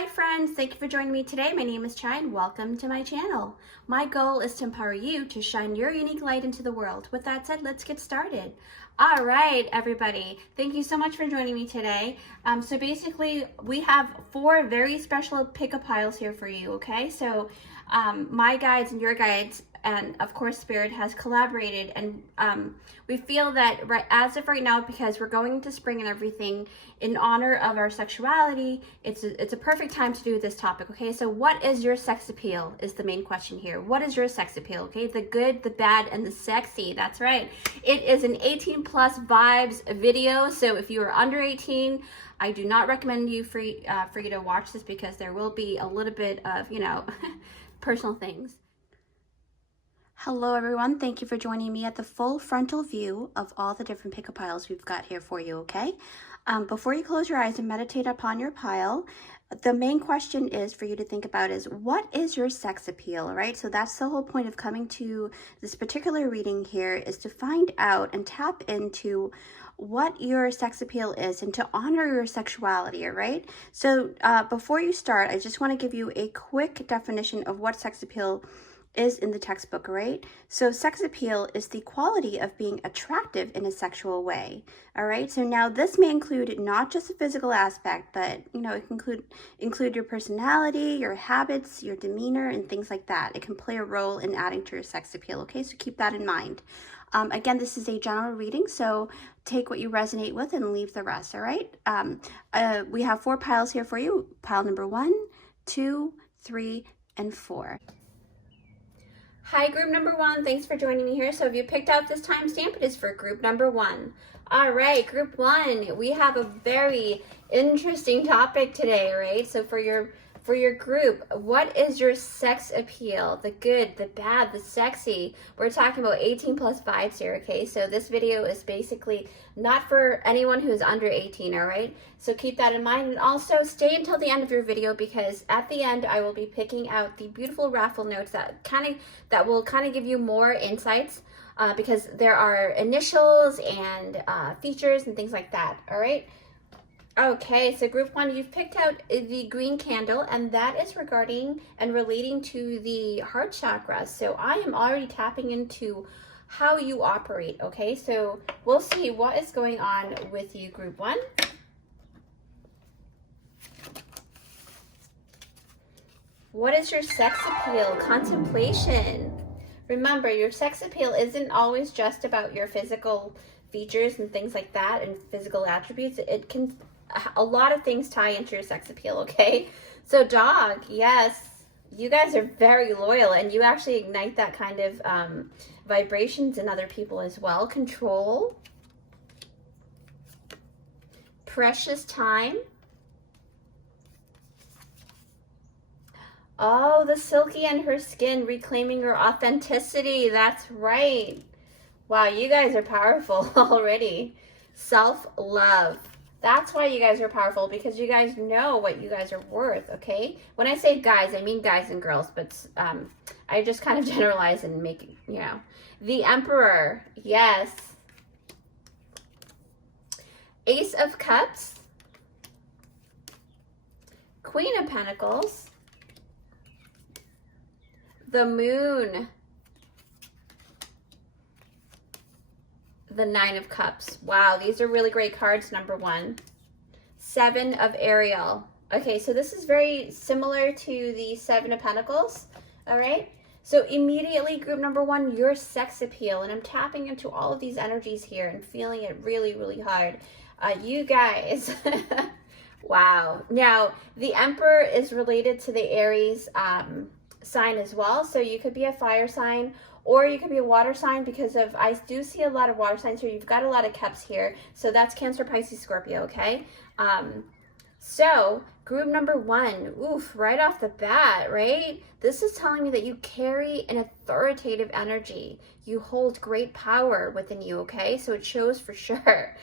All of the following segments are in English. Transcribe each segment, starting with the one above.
Hi friends, thank you for joining me today. My name is Chai and welcome to my channel. My goal is to empower you to shine your unique light into the world. With that said, let's get started. All right, everybody, thank you so much for joining me today. So basically, we have 4 very special pick-up piles here for you, okay? So my guides and your guides and of course Spirit has collaborated, and we feel that as of right now, because we're going into spring and everything, in honor of our sexuality, it's a perfect time to do this topic. Okay, so what is your sex appeal is the main question here. What is your sex appeal? Okay, the good, the bad, and the sexy. That's right. It is an 18+ vibes video, so if you are under 18, I do not recommend you for you to watch this, because there will be a little bit of personal things. Hello everyone, thank you for joining me at the full frontal view of all the different pick-up piles we've got here for you, okay? Before you close your eyes and meditate upon your pile, the main question is for you to think about is, what is your sex appeal, right? So that's the whole point of coming to this particular reading here, is to find out and tap into what your sex appeal is and to honor your sexuality, all right? So before you start, I just want to give you a quick definition of what sex appeal is in the textbook, right? So sex appeal is the quality of being attractive in a sexual way, all right? So now this may include not just a physical aspect, but it can include your personality, your habits, your demeanor, and things like that. It can play a role in adding to your sex appeal, okay? So keep that in mind. Again, this is a general reading, so take what you resonate with and leave the rest, all right? We have 4 piles here for you. Pile number 1, 2, 3, and 4. Hi, group number 1. Thanks for joining me here. So if you picked out this timestamp, it is for group number 1. All right, group 1, we have a very interesting topic today, right? So for your group, what is your sex appeal? The good, the bad, the sexy. We're talking about 18+ vibes here, okay? So this video is basically not for anyone who's under 18, all right? So keep that in mind, and also stay until the end of your video, because at the end I will be picking out the beautiful raffle notes that will give you more insights, because there are initials and features and things like that, all right? Okay, so group 1, you've picked out the green candle, and that is regarding and relating to the heart chakra. So I am already tapping into how you operate, okay? So we'll see what is going on with you, group 1. What is your sex appeal? Contemplation. Remember, your sex appeal isn't always just about your physical features and things like that and physical attributes. A lot of things tie into your sex appeal, okay? So dog, yes, you guys are very loyal, and you actually ignite that kind of vibrations in other people as well. Control. Precious time. Oh, the silky and her skin, reclaiming her authenticity. That's right. Wow, you guys are powerful already. Self-love. That's why you guys are powerful, because you guys know what you guys are worth, okay? When I say guys, I mean guys and girls, but I just kind of generalize and make it, The Emperor, yes. Ace of Cups. Queen of Pentacles. The Moon. The 9 of Cups. Wow, these are really great cards, number 1. 7 of Ariel. Okay, so this is very similar to the 7 of Pentacles, all right? So immediately, group number 1, your sex appeal, and I'm tapping into all of these energies here and feeling it really, really hard. You guys, wow. Now, the Emperor is related to the Aries sign as well, so you could be a fire sign, or you could be a water sign, because I do see a lot of water signs here. You've got a lot of cups here. So that's Cancer, Pisces, Scorpio, okay? So group number 1, oof, right off the bat, right? This is telling me that you carry an authoritative energy. You hold great power within you, okay? So it shows for sure.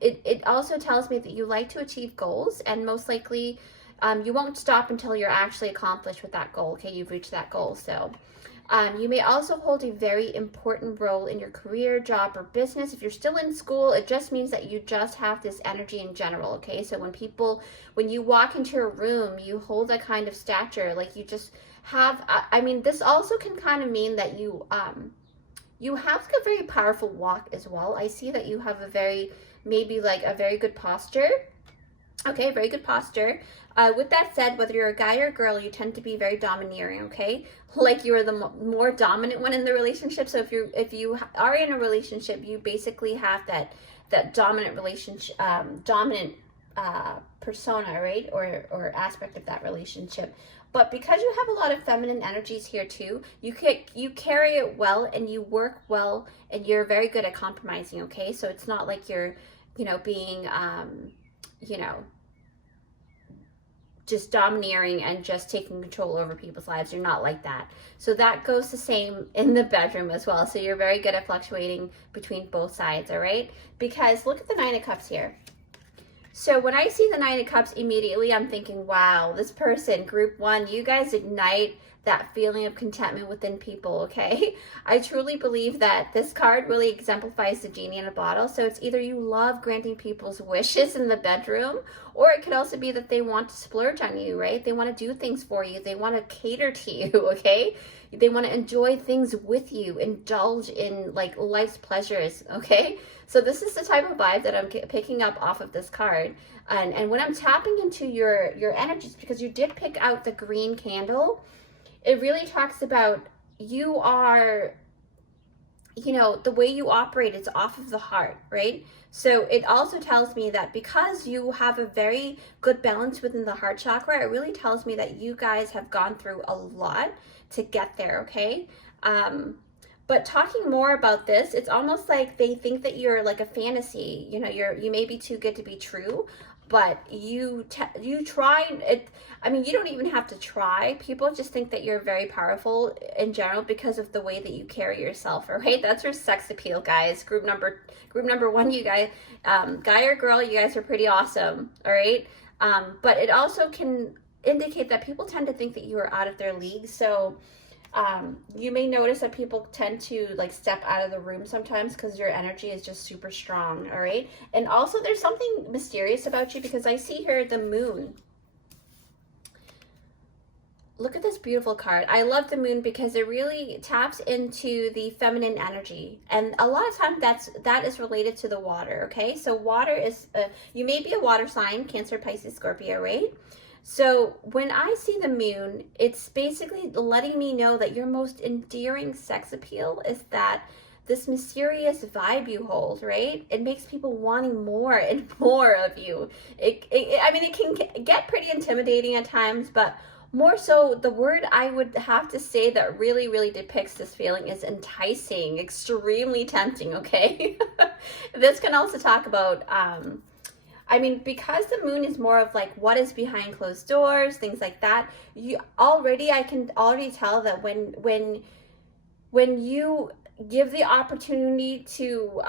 It also tells me that you like to achieve goals, and most likely you won't stop until you're actually accomplished with that goal, okay? You've reached that goal, so... You may also hold a very important role in your career, job, or business. If you're still in school, it just means that you just have this energy in general, okay? So when you walk into a room, you hold a kind of stature, like you just have, I mean, this also can kind of mean that you have a very powerful walk as well. I see that you have maybe like a very good posture. Okay, very good posture. With that said, whether you're a guy or a girl, you tend to be very domineering, okay? Like you're the more dominant one in the relationship. So if you are in a relationship, you basically have that dominant relationship, dominant persona, right? Or aspect of that relationship. But because you have a lot of feminine energies here too, you carry it well and you work well and you're very good at compromising, okay? So it's not like you're, being, just domineering and just taking control over people's lives. You're not like that. So that goes the same in the bedroom as well. So you're very good at fluctuating between both sides, all right? Because look at the Nine of Cups here. So when I see the Nine of Cups, immediately I'm thinking, wow, this person, group one, you guys ignite that feeling of contentment within people, okay? I truly believe that this card really exemplifies the genie in a bottle. So it's either you love granting people's wishes in the bedroom, or it could also be that they want to splurge on you, right? They want to do things for you. They want to cater to you, okay? They want to enjoy things with you, indulge in like life's pleasures, okay? So this is the type of vibe that I'm picking up off of this card. And when I'm tapping into your energies, because you did pick out the green candle, it really talks about you are, the way you operate is off of the heart, right? So it also tells me that because you have a very good balance within the heart chakra, it really tells me that you guys have gone through a lot to get there, okay? But talking more about this, it's almost like they think that you're like a fantasy. You may be too good to be true, but you try it. I mean, you don't even have to try. People just think that you're very powerful in general because of the way that you carry yourself, all right? That's your sex appeal, guys. Group number one, you guys, guy or girl, you guys are pretty awesome, all right? But it also can indicate that people tend to think that you are out of their league. So you may notice that people tend to like step out of the room sometimes because your energy is just super strong, all right? And also there's something mysterious about you because I see here the moon. Look at this beautiful card. I love the moon because it really taps into the feminine energy. And a lot of times that is related to the water, okay? So water is, you may be a water sign, Cancer, Pisces, Scorpio, right? So when I see the moon, it's basically letting me know that your most endearing sex appeal is that this mysterious vibe you hold, right? It makes people wanting more and more of you. I mean, it can get pretty intimidating at times, but more so, the word I would have to say that really, really depicts this feeling is enticing, extremely tempting, okay? This can also talk about, I mean, because the moon is more of like what is behind closed doors, things like that, I can already tell that when you give the opportunity to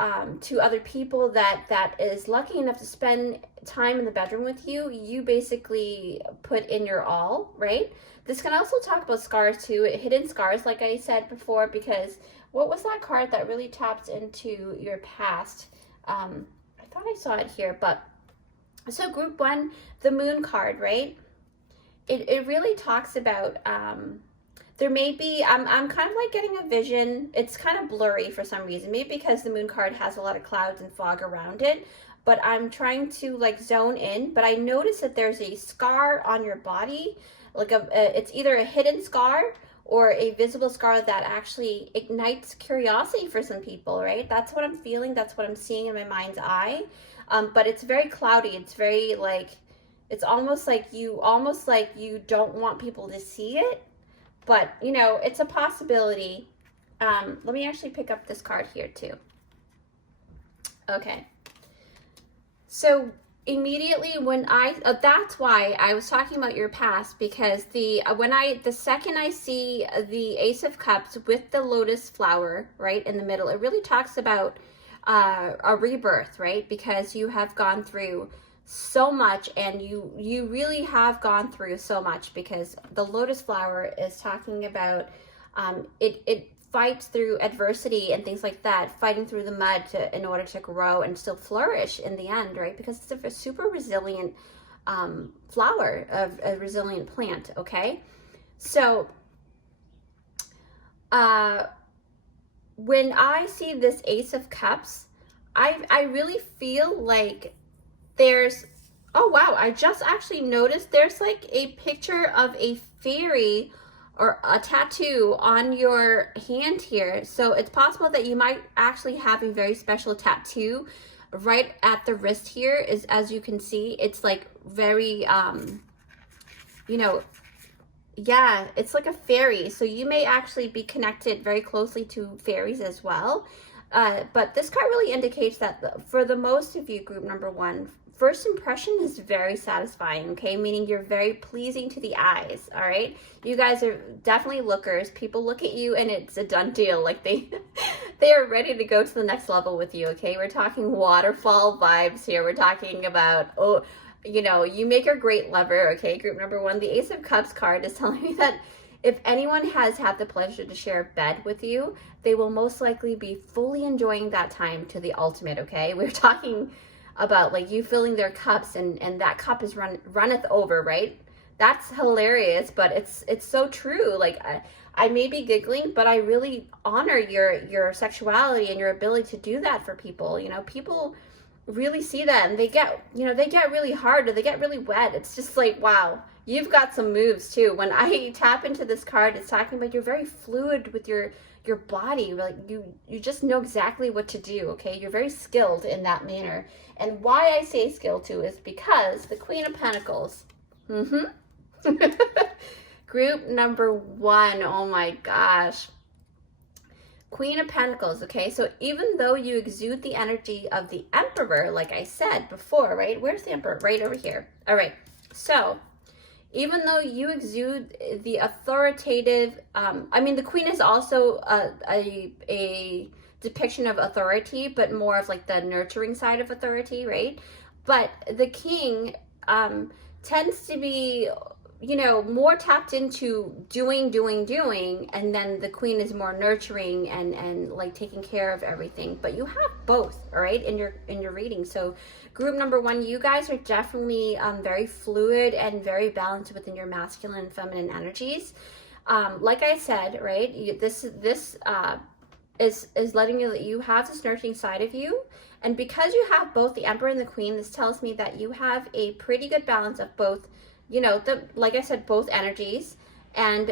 other people that is lucky enough to spend time in the bedroom with you, you basically put in your all, right? This can also talk about scars too, hidden scars, like I said before, because what was that card that really taps into your past? I thought I saw it here, but so group one, the moon card, right? It really talks about, there may be, I'm kind of like getting a vision. It's kind of blurry for some reason, maybe because the moon card has a lot of clouds and fog around it, but I'm trying to like zone in. But I notice that there's a scar on your body, like it's either a hidden scar or a visible scar that actually ignites curiosity for some people, right? That's what I'm feeling. That's what I'm seeing in my mind's eye. But it's very cloudy. It's very like, it's almost like you don't want people to see it. But, it's a possibility. Let me actually pick up this card here too. Okay. So immediately when that's why I was talking about your past, because the second I see the Ace of Cups with the lotus flower right in the middle, it really talks about a rebirth, right? Because you have gone through so much, and you really have gone through so much, because the lotus flower is talking about It fights through adversity and things like that, fighting through the mud in order to grow and still flourish in the end, right? Because it's a super resilient flower, of a resilient plant, okay? So when I see this Ace of Cups, I really feel like there's, oh wow, I just actually noticed there's like a picture of a fairy or a tattoo on your hand here. So it's possible that you might actually have a very special tattoo right at the wrist here. Is, as you can see, it's like very, you know, yeah, it's like a fairy. So you may actually be connected very closely to fairies as well. But this card really indicates that for the most of you, group number one, first impression is very satisfying, okay? Meaning you're very pleasing to the eyes, all right? You guys are definitely lookers. People look at you and it's a done deal. Like they are ready to go to the next level with you, okay? We're talking waterfall vibes here. We're talking about, oh, you know, you make a great lover, okay? Group number one, the Ace of Cups card is telling me that if anyone has had the pleasure to share a bed with you, they will most likely be fully enjoying that time to the ultimate, okay? We're talking about like you filling their cups and that cup is runneth over, right? That's hilarious, but it's so true. Like I may be giggling, but I really honor your sexuality and your ability to do that for people. You know, people really see that and they get, you know, they get really hard or they get really wet. It's just like, wow, you've got some moves too. When I tap into this card, it's talking about you're very fluid with your body. Like you just know exactly what to do, okay? You're very skilled in that manner. And why I say skilled too is because the Queen of Pentacles. Group number one, oh my gosh. Queen of Pentacles, okay? So even though you exude the energy of the Emperor, like I said before, right? Where's the Emperor? Right over here. All right. So even though you exude the authoritative, I mean, the Queen is also a depiction of authority, but more of like the nurturing side of authority, right? But the King tends to be, you know, more tapped into doing, and then the Queen is more nurturing and like taking care of everything. But you have both, all right, in your reading. So group number one, you guys are definitely very fluid and very balanced within your masculine and feminine energies. Like I said, right, this is letting you know that you have this nurturing side of you. And because you have both the Emperor and the Queen, this tells me that you have a pretty good balance of both, you know, like I said, both energies. And,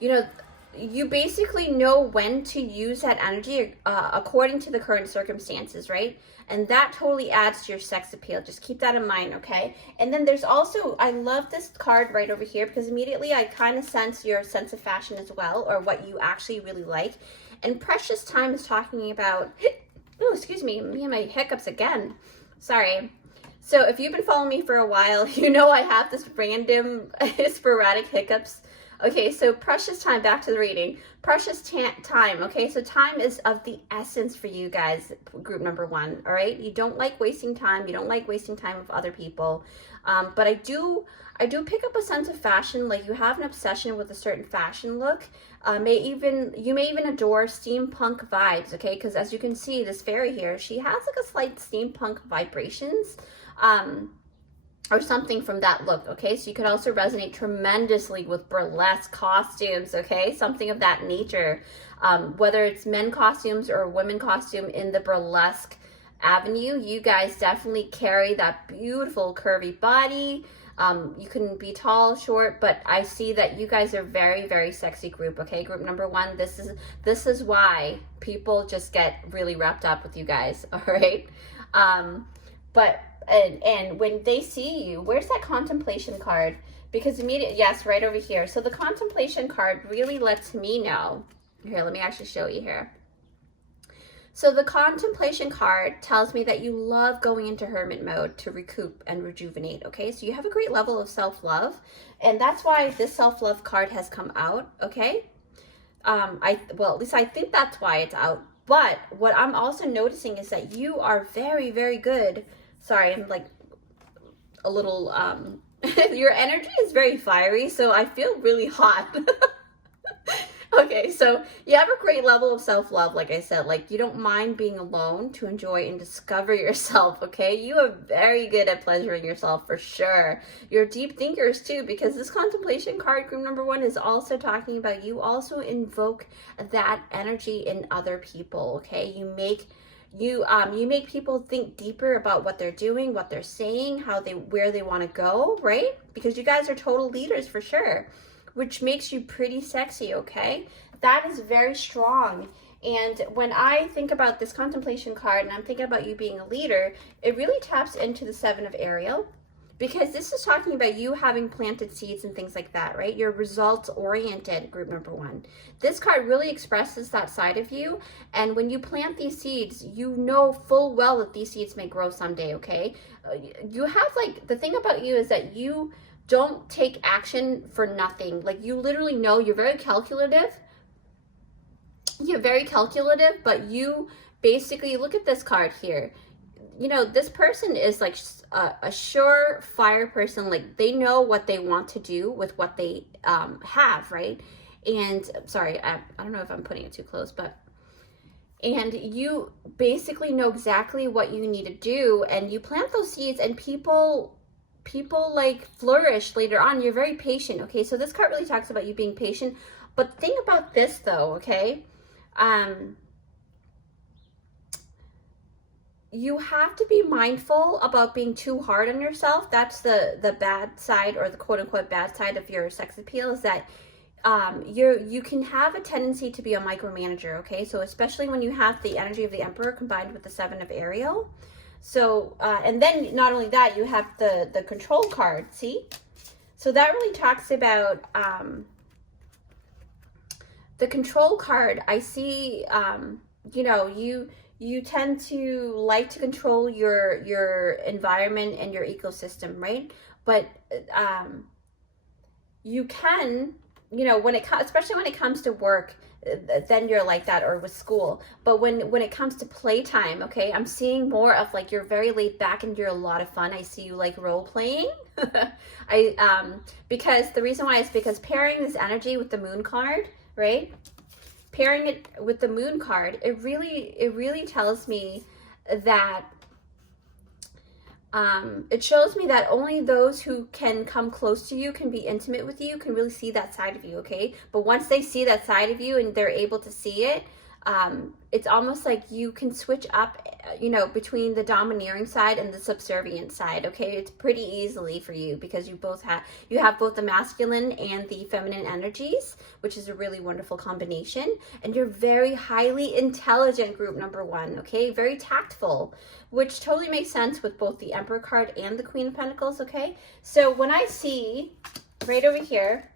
you know, you basically know when to use that energy according to the current circumstances, right? And that totally adds to your sex appeal. Just keep that in mind, okay? And then there's also, I love this card right over here because immediately I kind of sense your sense of fashion as well, or what you actually really like. And Precious Time is talking about, oh, excuse me, my hiccups again. Sorry. So if you've been following me for a while, you know I have this random sporadic hiccups. Okay, so precious time, back to the reading. Precious time, okay? So time is of the essence for you guys, group number one, all right? You don't like wasting time. You don't like wasting time with other people. But I do pick up a sense of fashion. Like you have an obsession with a certain fashion look. You may even adore steampunk vibes, okay? Because as you can see, this fairy here, she has like a slight steampunk vibrations. Or something from that look, okay? So you could also resonate tremendously with burlesque costumes, okay? Something of that nature. Whether it's men costumes or women costume in the burlesque avenue, you guys definitely carry that beautiful curvy body. You can be tall, short, but I see that you guys are very, very sexy group, okay? Group number one, this is why people just get really wrapped up with you guys, all right? And when they see you, where's that contemplation card? Because immediately, yes, right over here. So the contemplation card really lets me know. Here, let me actually show you here. So the contemplation card tells me that you love going into hermit mode to recoup and rejuvenate, okay? So you have a great level of self-love, and that's why this self-love card has come out, okay? Well, at least I think that's why it's out. But what I'm also noticing is that you are very, very good. Sorry, I'm like a little, your energy is very fiery, so I feel really hot. Okay, so you have a great level of self-love, like I said. Like, you don't mind being alone to enjoy and discover yourself, okay? You are very good at pleasuring yourself for sure. You're deep thinkers too, because this contemplation card, group number 1, is also talking about you also invoke that energy in other people, okay? You make people think deeper about what they're doing, what they're saying, where they want to go, right? Because you guys are total leaders for sure, which makes you pretty sexy, okay? That is very strong. And when I think about this contemplation card and I'm thinking about you being a leader, it really taps into the 7 of Ariel, because this is talking about you having planted seeds and things like that, right? You're results oriented, group number 1. This card really expresses that side of you. And when you plant these seeds, you know full well that these seeds may grow someday, okay? You have, like, the thing about you is that you don't take action for nothing. Like, you literally know you're very calculative. You're very calculative, but you basically, look at this card here. You know, this person is like a surefire person. Like, they know what they want to do with what they have, right? And sorry, I don't know if I'm putting it too close, but and you basically know exactly what you need to do, and you plant those seeds, and people like flourish later on. You're very patient, okay? So this card really talks about you being patient. But think about this though, okay? You have to be mindful about being too hard on yourself. That's the bad side, or the quote unquote bad side of your sex appeal, is that you can have a tendency to be a micromanager, okay? So especially when you have the energy of the Emperor combined with the 7 of Ariel. So, and then not only that, you have the control card, see? So that really talks about the control card. I see, you know, you tend to like to control your environment and your ecosystem, right? But you can, you know, especially when it comes to work, then you're like that, or with school. But when it comes to playtime, okay, I'm seeing more of like you're very laid back and you're a lot of fun. I see you like role playing. Because the reason why is because pairing this energy with the moon card, right? Pairing it with the moon card, it really tells me that it shows me that only those who can come close to you, can be intimate with you, can really see that side of you, okay? But once they see that side of you and they're able to see it, it's almost like you can switch up, you know, between the domineering side and the subservient side, okay? It's pretty easily for you, because you have both the masculine and the feminine energies, which is a really wonderful combination. And you're very highly intelligent, group number 1, okay? Very tactful, which totally makes sense with both the Emperor card and the Queen of Pentacles, okay? So when I see right over here,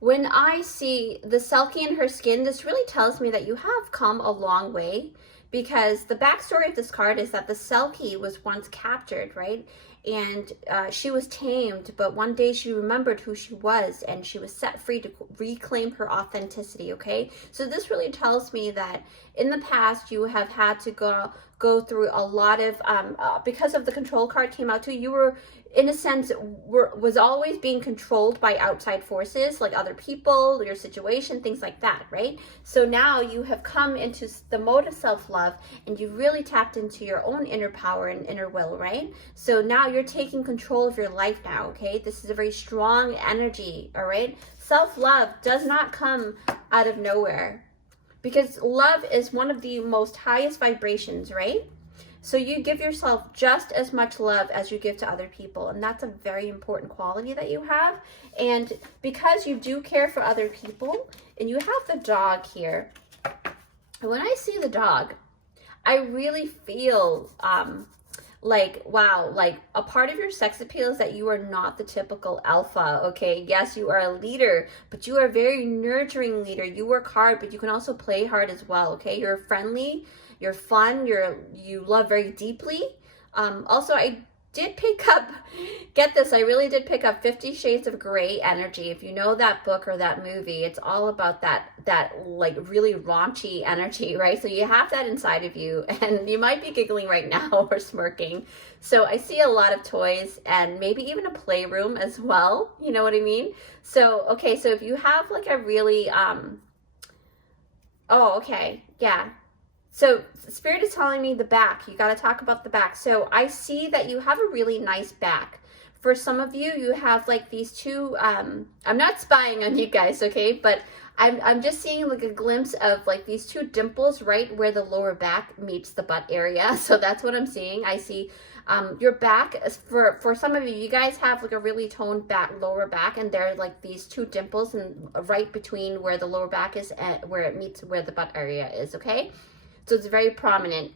when I see the Selkie in her skin, this really tells me that you have come a long way, because the backstory of this card is that the Selkie was once captured, right? And she was tamed, but one day she remembered who she was, and she was set free to reclaim her authenticity, okay? So this really tells me that in the past you have had to go through a lot of, because of the control card came out too, you were, in a sense, was always being controlled by outside forces, like other people, your situation, things like that, right? So now you have come into the mode of self-love, and you really tapped into your own inner power and inner will, right? So now you're taking control of your life now, okay? This is a very strong energy, all right? Self-love does not come out of nowhere, because love is one of the most highest vibrations, right? So you give yourself just as much love as you give to other people. And that's a very important quality that you have. And because you do care for other people, and you have the dog here, when I see the dog, I really feel like, wow, like a part of your sex appeal is that you are not the typical alpha, okay? Yes, you are a leader, but you are a very nurturing leader. You work hard, but you can also play hard as well, okay? You're friendly, you're fun, you love very deeply. Also, did pick up, get this, I really did pick up 50 Shades of Grey energy. If you know that book or that movie, it's all about that like really raunchy energy, right? So you have that inside of you, and you might be giggling right now or smirking. So I see a lot of toys and maybe even a playroom as well. You know what I mean? So, okay, so if you have like a really, oh, okay, yeah. So Spirit is telling me the back. You got to talk about the back. So I see that you have a really nice back. For some of you, you have like these two, I'm not spying on you guys, okay? But I'm just seeing like a glimpse of like these two dimples right where the lower back meets the butt area. So that's what I'm seeing. I see your back, for some of you, you guys have like a really toned back, lower back, and there are like these two dimples and right between where the lower back is and where it meets where the butt area is, okay? So it's very prominent,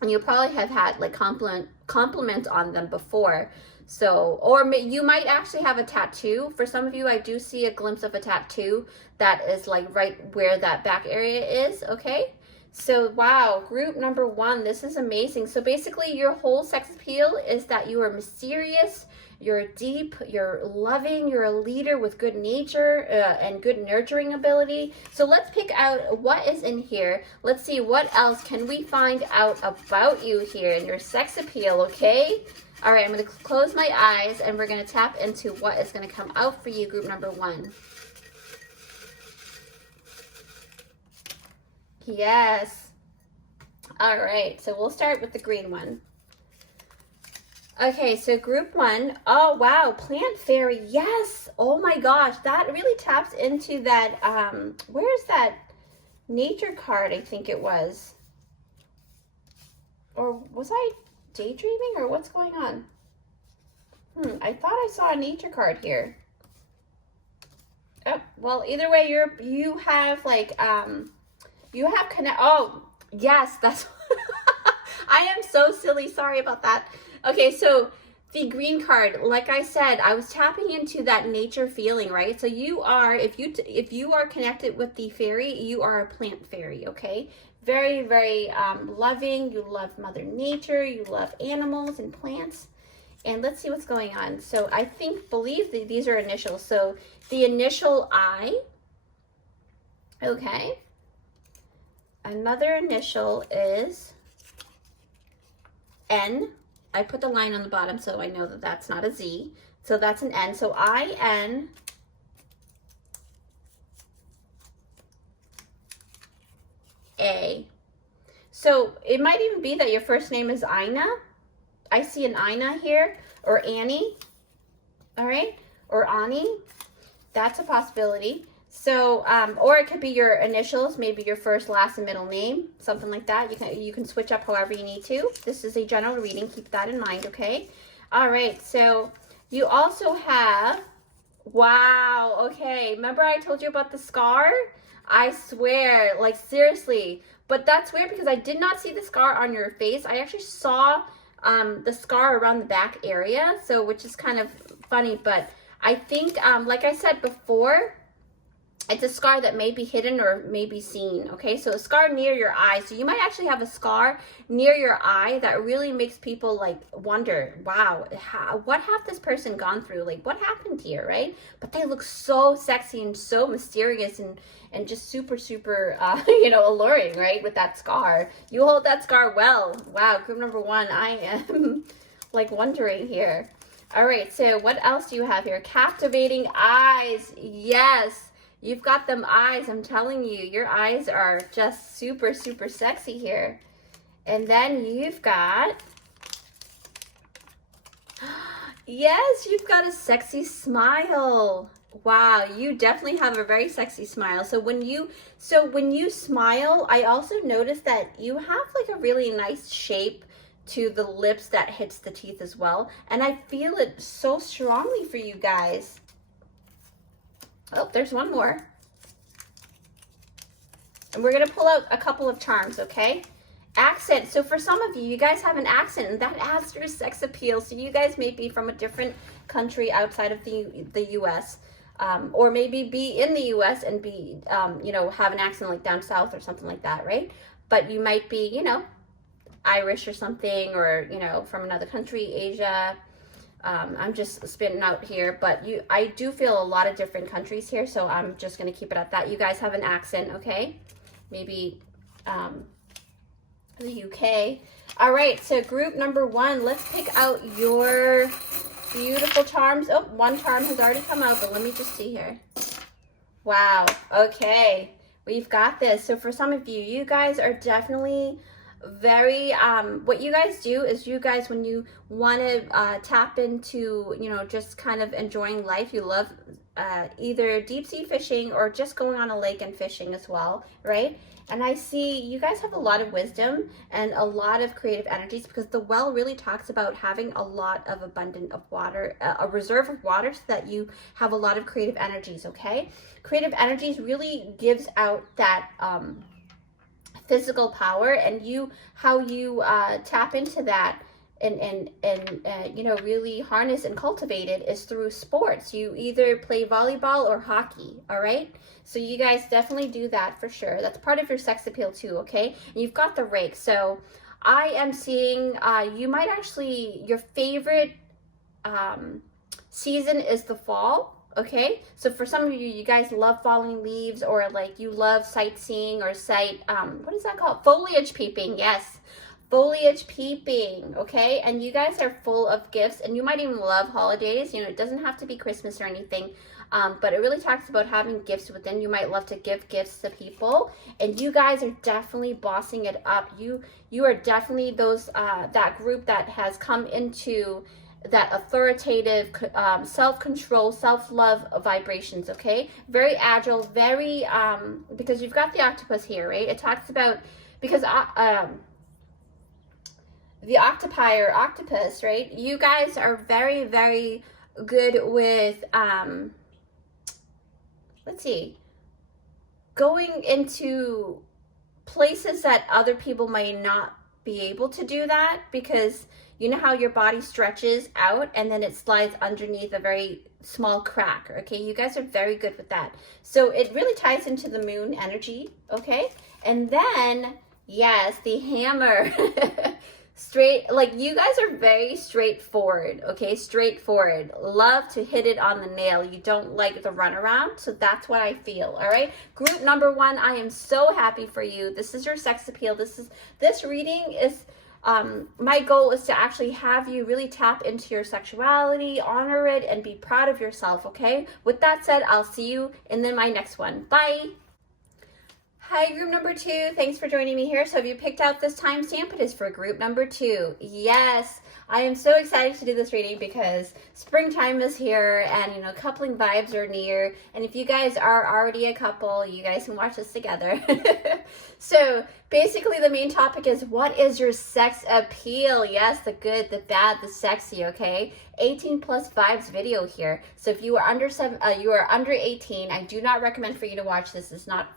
and you probably have had like compliments on them before. So, or you might actually have a tattoo. For some of you, I do see a glimpse of a tattoo that is like right where that back area is, okay? So, wow, group number 1, this is amazing. So basically your whole sex appeal is that you are mysterious, you're deep, you're loving, you're a leader with good nature and good nurturing ability. So let's pick out what is in here. Let's see what else can we find out about you here and your sex appeal, okay? All right, I'm going to close my eyes and we're going to tap into what is going to come out for you, group number 1. Yes. All right, so we'll start with the green one. Okay, so group 1, oh wow, plant fairy, yes. Oh my gosh, that really taps into that, where's that nature card, I think it was. Or was I daydreaming or what's going on? I thought I saw a nature card here. Oh, well, either way, you have like, you have oh, yes, that's, I am so silly, sorry about that. Okay, so the green card, like I said, I was tapping into that nature feeling, right? So you are, if you are connected with the fairy, you are a plant fairy, okay? Very, very loving. You love Mother Nature. You love animals and plants. And let's see what's going on. So I believe that these are initials. So the initial I, okay. Another initial is N. I put the line on the bottom so I know that that's not a Z. So that's an N. So I-N. A. So it might even be that your first name is Ina. I see an Ina here, or Annie. All right, or Ani. That's a possibility. So, or it could be your initials, maybe your first, last, and middle name, something like that. You can switch up however you need to. This is a general reading. Keep that in mind, okay? All right. So you also have, wow. Okay. Remember I told you about the scar? I swear, like seriously. But that's weird because I did not see the scar on your face. I actually saw the scar around the back area, so which is kind of funny. But I think, like I said before, it's a scar that may be hidden or may be seen, okay? So a scar near your eye. So you might actually have a scar near your eye that really makes people like wonder, wow, what have this person gone through? Like what happened here, right? But they look so sexy and so mysterious and just super, super, you know, alluring, right? With that scar. You hold that scar well. Wow, group number 1, I am like wondering here. All right, so what else do you have here? Captivating eyes, yes. You've got them eyes, I'm telling you. Your eyes are just super, super sexy here. And then you've got, yes, you've got a sexy smile. Wow, you definitely have a very sexy smile. So when you smile, I also noticed that you have like a really nice shape to the lips that hits the teeth as well. And I feel it so strongly for you guys. Oh, there's one more. And we're going to pull out a couple of charms, okay? Accent. So for some of you, you guys have an accent, and that adds to your sex appeal. So you guys may be from a different country outside of the U.S., or maybe be in the U.S. and be, you know, have an accent like down south or something like that, right? But you might be, you know, Irish or something, or, you know, from another country, Asia. I'm just spitting out here, but I do feel a lot of different countries here, so I'm just going to keep it at that. You guys have an accent, okay? Maybe the UK. All right, so group number 1, let's pick out your beautiful charms. Oh, one charm has already come out, but let me just see here. Wow, okay, we've got this. So for some of you, you guys are definitely very what you guys do is, you guys, when you want to tap into, you know, just kind of enjoying life, you love either deep sea fishing or just going on a lake and fishing as well, right? And I see you guys have a lot of wisdom and a lot of creative energies, because the well really talks about having a lot of abundant of water, a reserve of water, so that you have a lot of creative energies, okay? Creative energies really gives out that physical power, and how you tap into that and you know, really harness and cultivate it is through sports. You either play volleyball or hockey, all right? So you guys definitely do that for sure. That's part of your sex appeal too, okay? And you've got the rake. So I am seeing you might actually, your favorite season is the fall. Okay, so for some of you, you guys love falling leaves, or like you love sightseeing, or what is that called? Foliage peeping, yes. Foliage peeping, okay? And you guys are full of gifts, and you might even love holidays. You know, it doesn't have to be Christmas or anything, but it really talks about having gifts within. You might love to give gifts to people, and you guys are definitely bossing it up. You are definitely those, that group that has come into that authoritative, self-control, self-love vibrations, okay? Very agile, very, because you've got the octopus here, right? It talks about, because the octopi or octopus, right? You guys are very, very good with, let's see, going into places that other people might not be able to do that, because you know how your body stretches out and then it slides underneath a very small crack, okay? You guys are very good with that. So it really ties into the moon energy, okay? And then, yes, the hammer. Straight, like you guys are very straightforward, okay? Straightforward. Love to hit it on the nail. You don't like the runaround, so that's what I feel, all right? Group number 1, I am so happy for you. This is your sex appeal. This reading is, my goal is to actually have you really tap into your sexuality, honor it, and be proud of yourself, okay? With that said, I'll see you in my next one. Bye. Hi, group number 2. Thanks for joining me here. So have you picked out this timestamp? It is for group number 2. Yes, I am so excited to do this reading because springtime is here, and, you know, coupling vibes are near. And if you guys are already a couple, you guys can watch this together. So basically the main topic is, what is your sex appeal? Yes, the good, the bad, the sexy, okay? 18 plus vibes video here. So if you are under 18, I do not recommend for you to watch this. It's not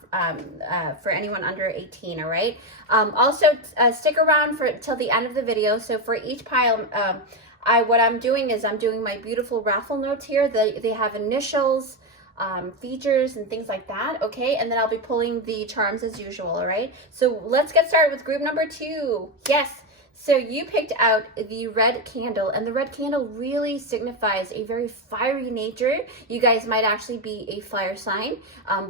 for anyone under 18, all right? Also, stick around till the end of the video. So for each pile, what I'm doing is I'm doing my beautiful raffle notes here. They have initials, features, and things like that, okay? And then I'll be pulling the charms as usual, all right? So let's get started with group number 2. Yes. So you picked out the red candle, and the red candle really signifies a very fiery nature. You guys might actually be a fire sign,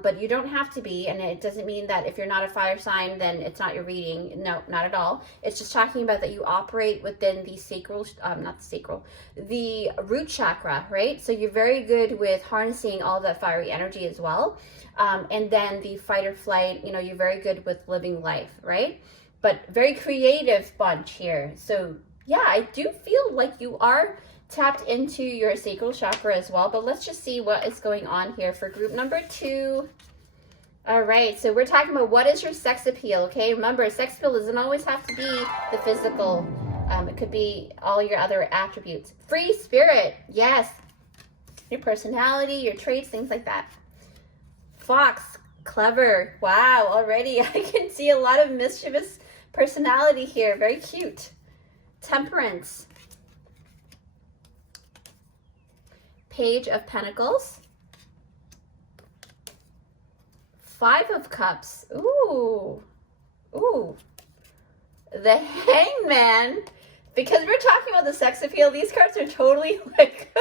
but you don't have to be, and it doesn't mean that if you're not a fire sign, then it's not your reading. No, not at all. It's just talking about that you operate within the sacral, the root chakra, right? So you're very good with harnessing all that fiery energy as well. And then the fight or flight, you know, you're very good with living life, right? But very creative bunch here. So yeah, I do feel like you are tapped into your sacral chakra as well. But let's just see what is going on here for group number 2. All right, so we're talking about what is your sex appeal, okay? Remember, sex appeal doesn't always have to be the physical. It could be all your other attributes. Free spirit, yes. Your personality, your traits, things like that. Fox, clever. Wow, already I can see a lot of mischievous personality here. Very cute. Temperance. Page of Pentacles. 5 of Cups. Ooh. Ooh. the Hangman, because we're talking about the sex appeal, these cards are totally like,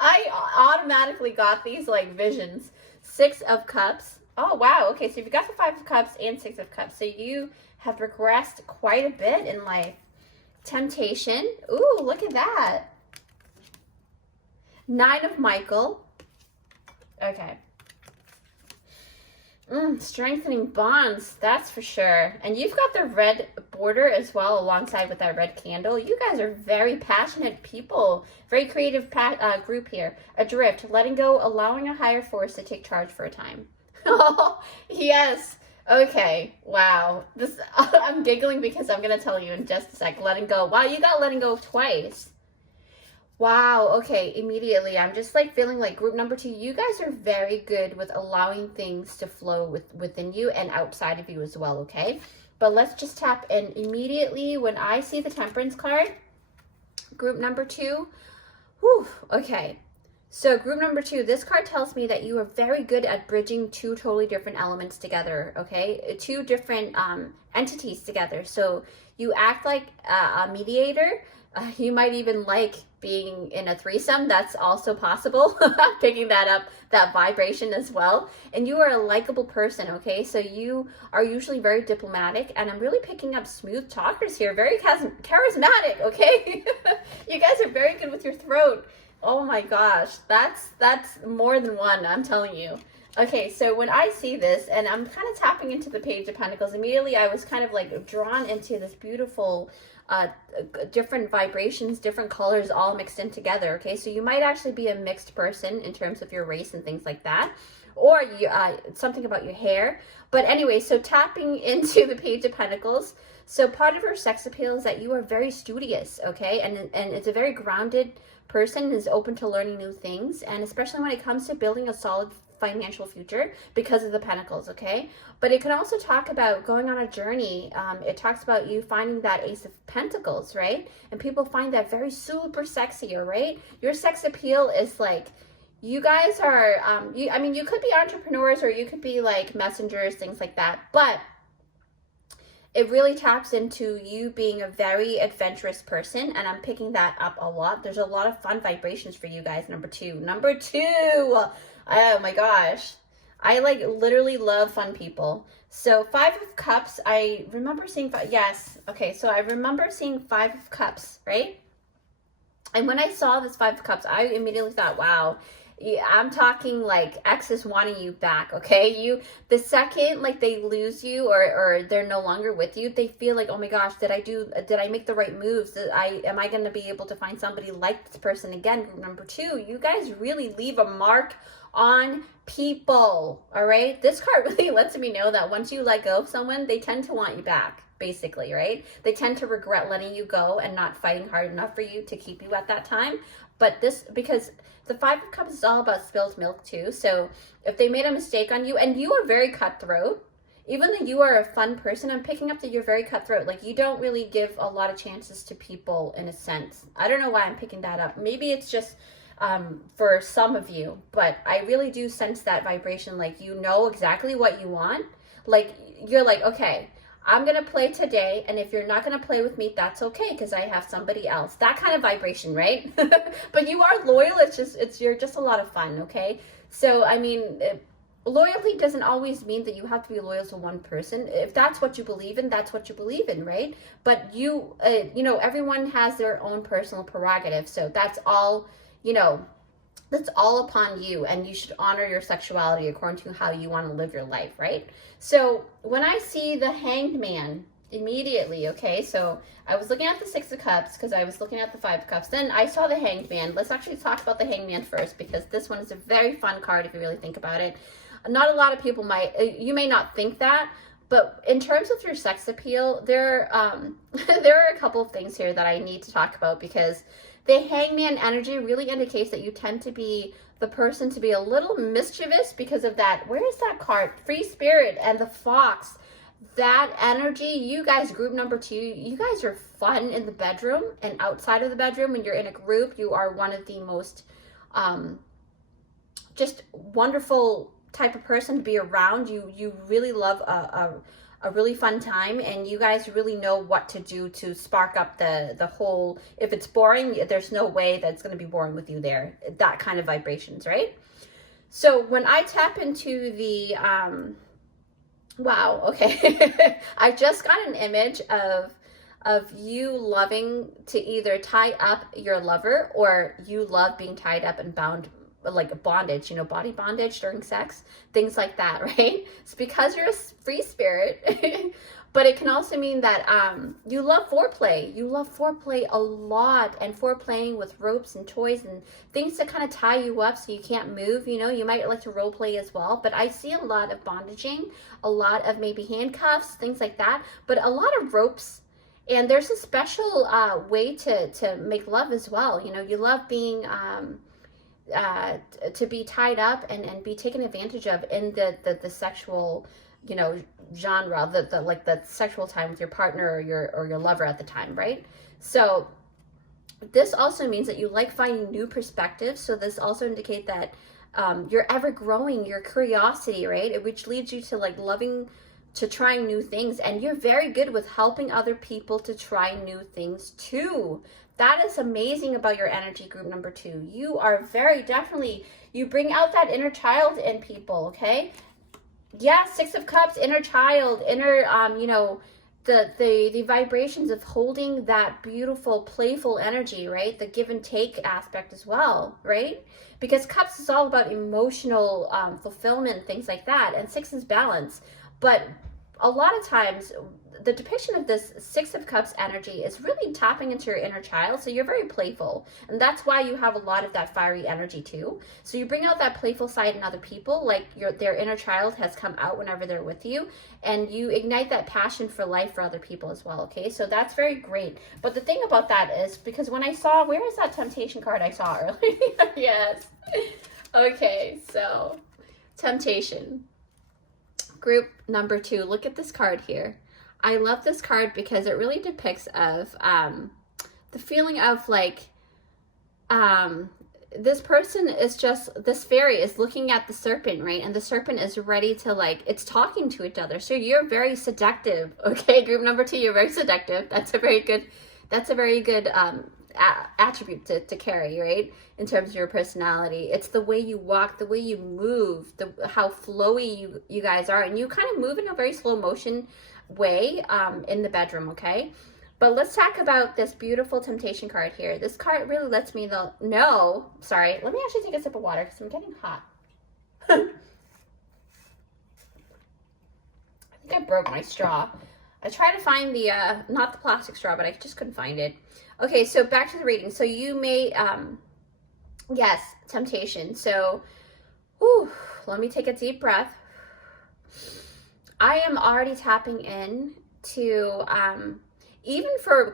I automatically got these like visions. 6 of Cups. Oh, wow. Okay, so you've got the 5 of Cups and 6 of Cups. So you have regressed quite a bit in life. Temptation. Ooh, look at that. 9 of Michael. Okay. Strengthening bonds, that's for sure. And you've got the red border as well alongside with that red candle. You guys are very passionate people. Very creative group here. Adrift, letting go, allowing a higher force to take charge for a time. Oh, yes. Okay. Wow. This I'm giggling because I'm going to tell you in just a sec. Letting go. Wow, you got letting go twice. Wow, okay, immediately. I'm just like feeling like group number 2, you guys are very good with allowing things to flow within you and outside of you as well, okay? But let's just tap in immediately when I see the Temperance card, group number 2. Whew, okay. So group number 2, this card tells me that you are very good at bridging 2 totally different elements together, okay? 2 different entities together. So you act like a mediator. You might even like being in a threesome. That's also possible. Picking that up, that vibration as well. And you are a likable person, okay? So you are usually very diplomatic, and I'm really picking up smooth talkers here. Very charismatic, okay? You guys are very good with your throat. Oh my gosh, that's more than one, I'm telling you. Okay, so when I see this, and I'm kind of tapping into the Page of Pentacles, immediately I was kind of like drawn into this beautiful different vibrations, different colors all mixed in together, okay? So you might actually be a mixed person in terms of your race and things like that, or you, something about your hair. But anyway, so tapping into the Page of Pentacles, so part of your sex appeal is that you are very studious, okay? And it's a very grounded person, is open to learning new things, and especially when it comes to building a solid financial future because of the Pentacles, okay? But it can also talk about going on a journey. It talks about you finding that Ace of Pentacles, right? And people find that very super sexy, all right? Your sex appeal is like, you guys are, I mean, you could be entrepreneurs or you could be like messengers, things like that, but it really taps into you being a very adventurous person, and I'm picking that up a lot. There's a lot of fun vibrations for you guys, number 2. Number 2! Oh my gosh. I like literally love fun people. So 5 of Cups, I remember seeing, yes. Okay, so I remember seeing 5 of Cups, right? And when I saw this 5 of Cups, I immediately thought, wow, I'm talking like exes wanting you back, okay? The second like they lose you or they're no longer with you, they feel like, oh my gosh, did I make the right moves? Am I going to be able to find somebody like this person again? Group number 2, you guys really leave a mark on people, all right? This card really lets me know that once you let go of someone, they tend to want you back, basically, right? They tend to regret letting you go and not fighting hard enough for you to keep you at that time. But this, because the 5 of Cups is all about spilled milk too. So if they made a mistake on you, and you are very cutthroat, even though you are a fun person, I'm picking up that you're very cutthroat. Like, you don't really give a lot of chances to people in a sense. I don't know why I'm picking that up. Maybe it's just for some of you, but I really do sense that vibration. Like, you know exactly what you want. Like, you're like, okay, I'm going to play today, and if you're not going to play with me, that's okay, because I have somebody else. That kind of vibration, right? But you are loyal. You're just a lot of fun, okay? So, I mean, loyalty doesn't always mean that you have to be loyal to one person. If that's what you believe in, that's what you believe in, right? But you know, everyone has their own personal prerogative, so that's all, you know, that's all upon you, and you should honor your sexuality according to how you want to live your life, right? So when I see the Hanged Man immediately, okay, so I was looking at the 6 of Cups because I was looking at the 5 of Cups. Then I saw the Hanged Man. Let's actually talk about the Hanged Man first, because this one is a very fun card if you really think about it. Not a lot of people you may not think that, but in terms of your sex appeal, there are a couple of things here that I need to talk about, because the Hangman energy really indicates that you tend to be the person to be a little mischievous because of that. Where is that card? Free Spirit and the Fox. That energy, you guys, group number 2, you guys are fun in the bedroom and outside of the bedroom. When you're in a group, you are one of the most just wonderful type of person to be around. You really love a really fun time, and you guys really know what to do to spark up the whole. If it's boring, there's no way that it's going to be boring with you there. That kind of vibrations, right? So when I tap into the wow, okay. I just got an image of you loving to either tie up your lover, or you love being tied up and bound, like bondage, you know, body bondage during sex, things like that, right? It's because you're a free spirit. But it can also mean that you love foreplay. You love foreplay a lot, and foreplaying with ropes and toys and things to kind of tie you up so you can't move. You know, you might like to role play as well. But I see a lot of bondaging, a lot of maybe handcuffs, things like that. But a lot of ropes. And there's a special way to make love as well. You know, you love being to be tied up and be taken advantage of in the sexual, you know, genre, the like the sexual time with your partner or your lover at the time, right? So this also means that you like finding new perspectives. So this also indicate that you're ever growing, your curiosity, right? Which leads you to like loving to trying new things, and you're very good with helping other people to try new things too. That is amazing about your energy, group number 2. You are very definitely, you bring out that inner child in people, okay? Yeah, 6 of Cups, inner child, inner, you know, the vibrations of holding that beautiful, playful energy, right? The give and take aspect as well, right? Because Cups is all about emotional fulfillment, things like that, and 6 is balance. But a lot of times, the depiction of this 6 of Cups energy is really tapping into your inner child. So you're very playful. And that's why you have a lot of that fiery energy too. So you bring out that playful side in other people, like their inner child has come out whenever they're with you. And you ignite that passion for life for other people as well, okay? So that's very great. But the thing about that is, because when I saw, where is that temptation card I saw earlier? Yes. Okay, so temptation. Group number 2, look at this card here. I love this card because it really depicts of the feeling of like this person is just, this fairy is looking at the serpent, right? And the serpent is ready to like, it's talking to each other. So you're very seductive, okay? Group number 2, you're very seductive. That's a very good attribute to carry, right? In terms of your personality, it's the way you walk, the way you move, how flowy you guys are, and you kind of move in a very slow motion way in the bedroom, okay? But let's talk about this beautiful temptation card here. This card really lets me know, sorry, let me actually take a sip of water because I'm getting hot. I think I broke my straw. I tried to find the not the plastic straw, but I just couldn't find it. Okay, so back to the reading. So you may yes, temptation. So let me take a deep breath. I am already tapping in to even for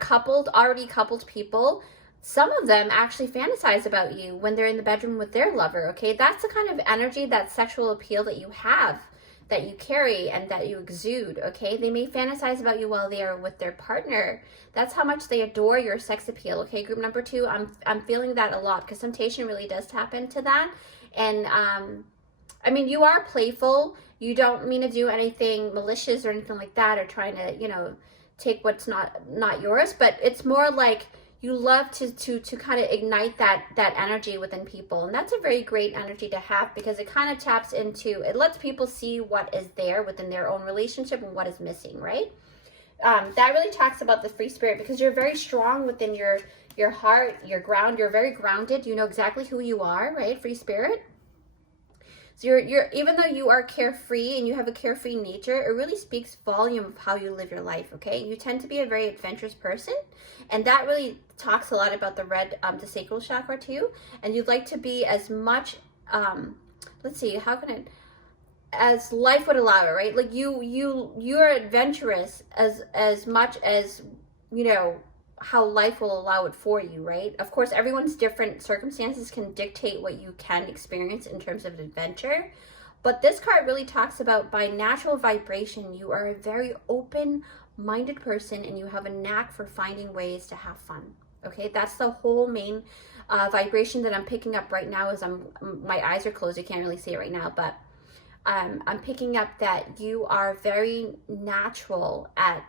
already coupled people, some of them actually fantasize about you when they're in the bedroom with their lover, okay? That's the kind of energy, that sexual appeal that you have, that you carry, and that you exude, okay? They may fantasize about you while they are with their partner. That's how much they adore your sex appeal, okay? Group number 2, I'm feeling that a lot because temptation really does tap into that. And I mean, you are playful. You don't mean to do anything malicious or anything like that, or trying to, you know, take what's not yours, but it's more like you love to kind of ignite that energy within people. And that's a very great energy to have because it kind of taps into, it lets people see what is there within their own relationship and what is missing, right? That really talks about the free spirit because you're very strong within your heart, your ground. You're very grounded. You know exactly who you are, right? Free spirit. So you're even though you are carefree and you have a carefree nature, it really speaks volume of how you live your life, okay? You tend to be a very adventurous person, and that really talks a lot about the the sacral chakra too. And you'd like to be as much, let's see, how can as life would allow it, right? Like you're adventurous as much as, you know, how life will allow it for you, right? Of course, everyone's different circumstances can dictate what you can experience in terms of adventure. But this card really talks about, by natural vibration, you are a very open-minded person and you have a knack for finding ways to have fun. Okay, that's the whole main vibration that I'm picking up right now as my eyes are closed. You can't really see it right now, but I'm picking up that you are very natural at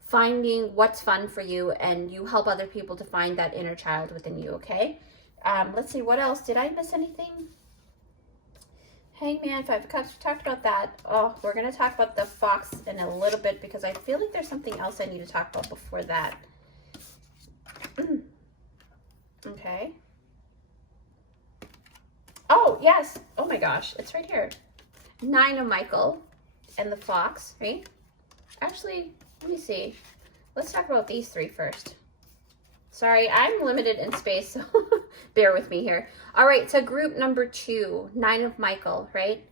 finding what's fun for you, and you help other people to find that inner child within you, okay? Let's see, what else? Did I miss anything? Hangman, if I've talked about that. Oh, we're going to talk about the fox in a little bit because I feel like there's something else I need to talk about before that. Okay. Oh, yes. Oh my gosh. It's right here. 9 of Michael and the fox, right? Actually, let me see. Let's talk about these 3 first. Sorry, I'm limited in space, so bear with me here. All right, so group number 2, 9 of Michael, right?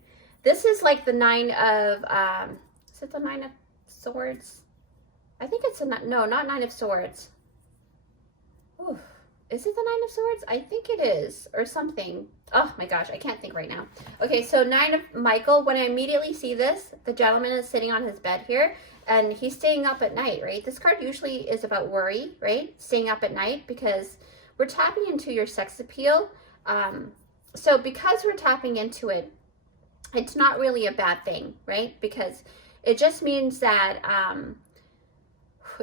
This is like the 9 of, is it the 9 of Swords? I think it's no, not 9 of Swords. Ooh, is it the 9 of Swords? I think it is, or something. Oh my gosh, I can't think right now. Okay, so 9 of Michael, when I immediately see this, the gentleman is sitting on his bed here, and he's staying up at night, right? This card usually is about worry, right? Staying up at night, because we're tapping into your sex appeal. So because we're tapping into it, it's not really a bad thing, right? Because it just means that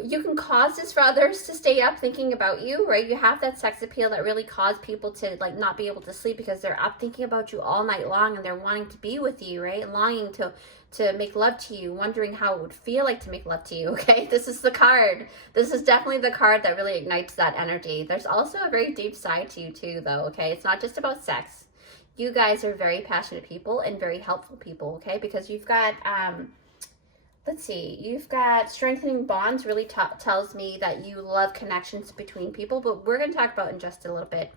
you can cause this for others to stay up thinking about you, right? You have that sex appeal that really cause people to like not be able to sleep because they're up thinking about you all night long, and they're wanting to be with you, right? Longing to make love to you, wondering how it would feel like to make love to you, okay? This is the card. This is definitely the card that really ignites that energy. There's also a very deep side to you too, though, okay? It's not just about sex. You guys are very passionate people and very helpful people, okay? Because you've got, let's see, you've got strengthening bonds, really tells me that you love connections between people, but we're going to talk about in just a little bit.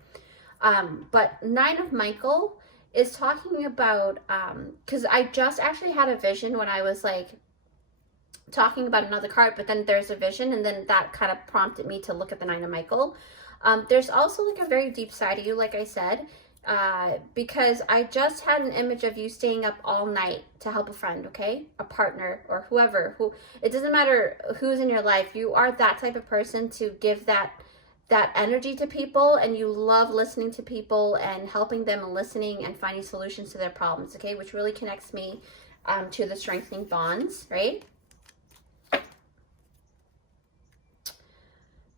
But 9 of Michael is talking about, because I just actually had a vision when I was like talking about another card, but then there's a vision, and then that kind of prompted me to look at the 9 of Michael. There's also like a very deep side of you, like I said, because I just had an image of you staying up all night to help a friend, okay? A partner or whoever, it doesn't matter who's in your life. You are that type of person to give that energy to people, and you love listening to people and helping them and listening and finding solutions to their problems, okay? Which really connects me to the strengthening bonds, right?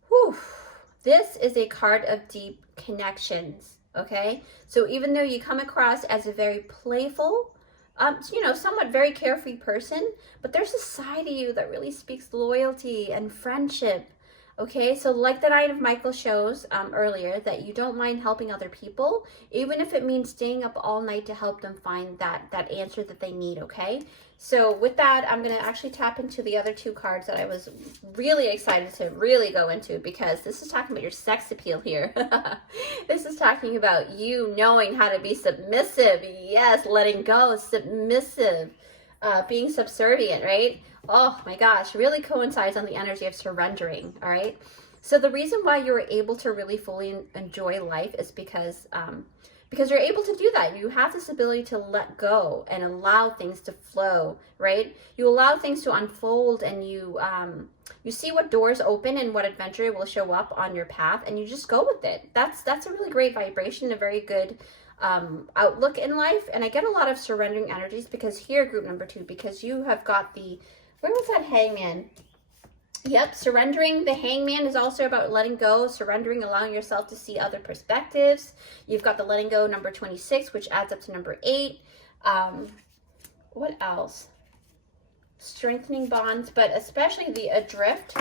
Whew. This is a card of deep connections, okay? So even though you come across as a very playful, somewhat very carefree person, but there's a side of you that really speaks loyalty and friendship. Okay, so like the 9 of Michael shows earlier, that you don't mind helping other people, even if it means staying up all night to help them find that answer that they need, okay? So with that, I'm going to actually tap into the other 2 cards that I was really excited to really go into, because this is talking about your sex appeal here. This is talking about you knowing how to be submissive. Yes, letting go, submissive, being subservient, right? Oh my gosh, really coincides on the energy of surrendering, all right? So the reason why you're able to really fully enjoy life is because you're able to do that. You have this ability to let go and allow things to flow, right? You allow things to unfold, and you see what doors open and what adventure will show up on your path, and you just go with it. That's a really great vibration, a very good outlook in life. And I get a lot of surrendering energies because here, group number 2, because you have got the, where was that hangman? Yep, surrendering. The hangman is also about letting go, surrendering, allowing yourself to see other perspectives. You've got the letting go number 26, which adds up to number 8. What else? Strengthening bonds, but especially the adrift.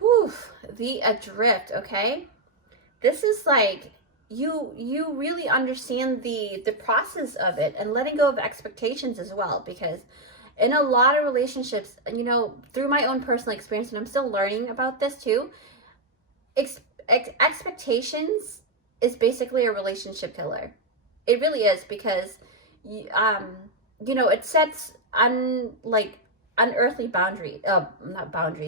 Whew, the adrift, okay? This is like, you really understand the process of it, and letting go of expectations as well, because in a lot of relationships, through my own personal experience, and I'm still learning about this too, expectations is basically a relationship killer. It really is, because it sets unearthly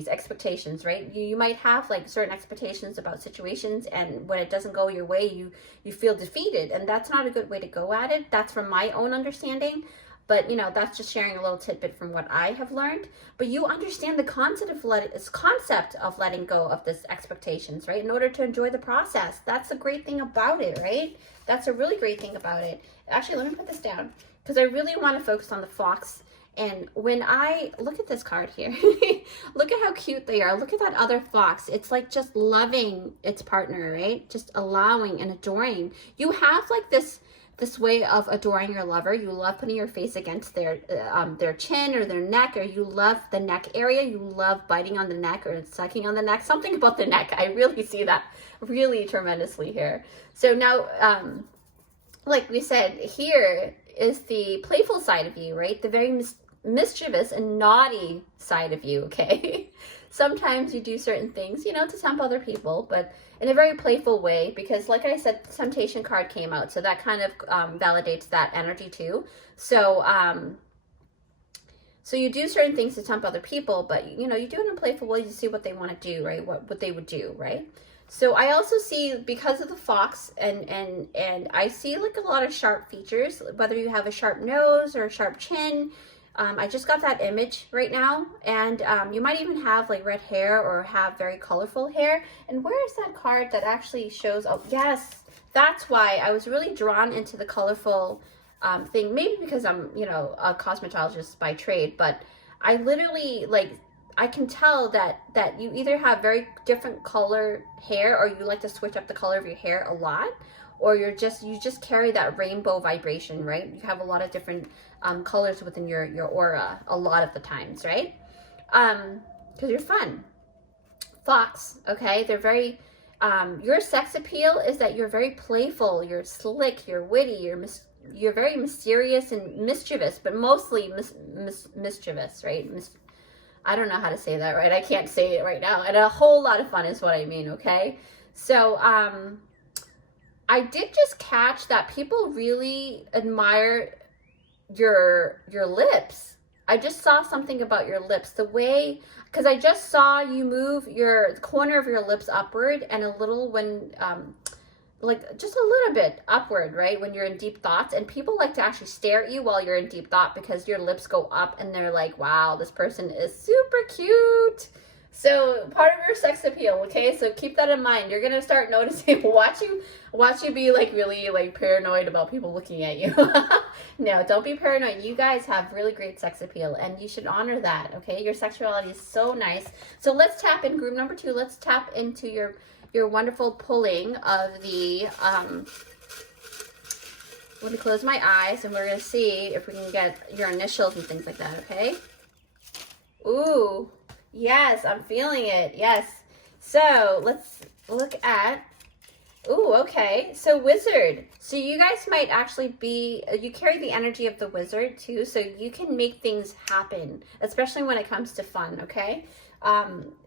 expectations, right? You might have like certain expectations about situations, and when it doesn't go your way, you feel defeated, and that's not a good way to go at it. That's from my own understanding. But, you know, that's just sharing a little tidbit from what I have learned. But you understand the concept of letting go of this expectations, right? In order to enjoy the process. That's the great thing about it, right? That's a really great thing about it. Actually, let me put this down because I really want to focus on the fox. And when I look at this card here, look at how cute they are. Look at that other fox. It's like just loving its partner, right? Just allowing and adoring. You have like this way of adoring your lover. You love putting your face against their chin or their neck, or you love the neck area. You love biting on the neck or sucking on the neck. Something about the neck. I really see that really tremendously here. So now, like we said, here is the playful side of you, right? The very mischievous and naughty side of you, okay? Sometimes you do certain things, you know, to tempt other people, but in a very playful way, because like I said, the temptation card came out, so that kind of validates that energy too. So so you do certain things to tempt other people, but you know, you do it in a playful way. You see what they want to do, right? What they would do, right? So I also see, because of the fox, and I see like a lot of sharp features, whether you have a sharp nose or a sharp chin. I just got that image right now, and you might even have like red hair or have very colorful hair. And where is that card that actually shows? Oh, yes, that's why I was really drawn into the colorful thing. Maybe because I'm, you know, a cosmetologist by trade, but I literally I can tell that you either have very different color hair, or you like to switch up the color of your hair a lot, or you just carry that rainbow vibration, right? You have a lot of different colors within your aura a lot of the times, right? Because you're fun. Fox, okay? They're very, your sex appeal is that you're very playful, you're slick, you're witty, you're very mysterious and mischievous, but mostly mischievous, right? I don't know how to say that, right? I can't say it right now. And a whole lot of fun is what I mean, okay? So, I did just catch that people really admire your lips. I just saw something about your lips, the way, because I just saw you move the corner of your lips upward, and a little when like just a little bit upward, right, when you're in deep thoughts. And people like to actually stare at you while you're in deep thought, because your lips go up and they're like, wow, this person is super cute. So part of your sex appeal, okay? So keep that in mind. You're gonna start noticing, watch you be like really like paranoid about people looking at you. No, don't be paranoid. You guys have really great sex appeal, and you should honor that, okay? Your sexuality is so nice. So let's tap in group number 2. Let's tap into your wonderful pulling of the, let me close my eyes, and we're gonna see if we can get your initials and things like that, okay? Ooh. Yes, I'm feeling it. Yes. So let's look at, ooh, okay. So wizard. So you guys might actually you carry the energy of the wizard too. So you can make things happen, especially when it comes to fun. Okay.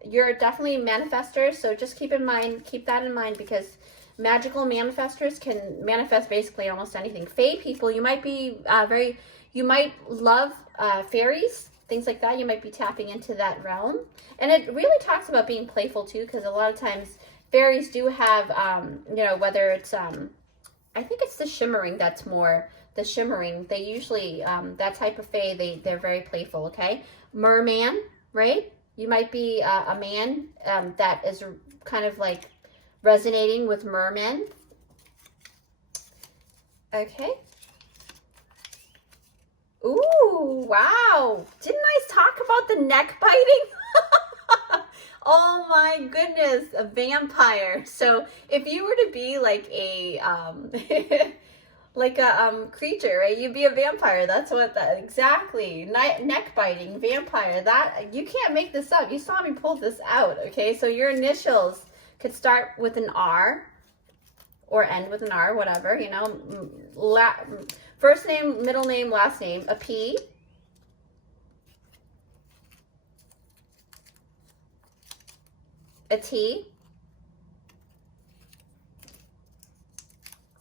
You're definitely manifestors. So just keep that in mind, because magical manifestors can manifest basically almost anything. Fae people, you might be you might love fairies, things like that. You might be tapping into that realm. And it really talks about being playful too, because a lot of times fairies do have, you know, whether it's, I think it's the shimmering, that's more the shimmering. They usually, that type of fae, they're very playful, okay? Merman, right? You might be a man that is kind of like resonating with mermen. Okay. Ooh, wow. Didn't I talk about the neck biting? Oh my goodness, a vampire. So if you were to be like a creature, right? You'd be a vampire. That's what that exactly. Neck biting, vampire. That, you can't make this up. You saw me pull this out, okay? So your initials could start with an R or end with an R, whatever, you know. First name, middle name, last name. A P. A T.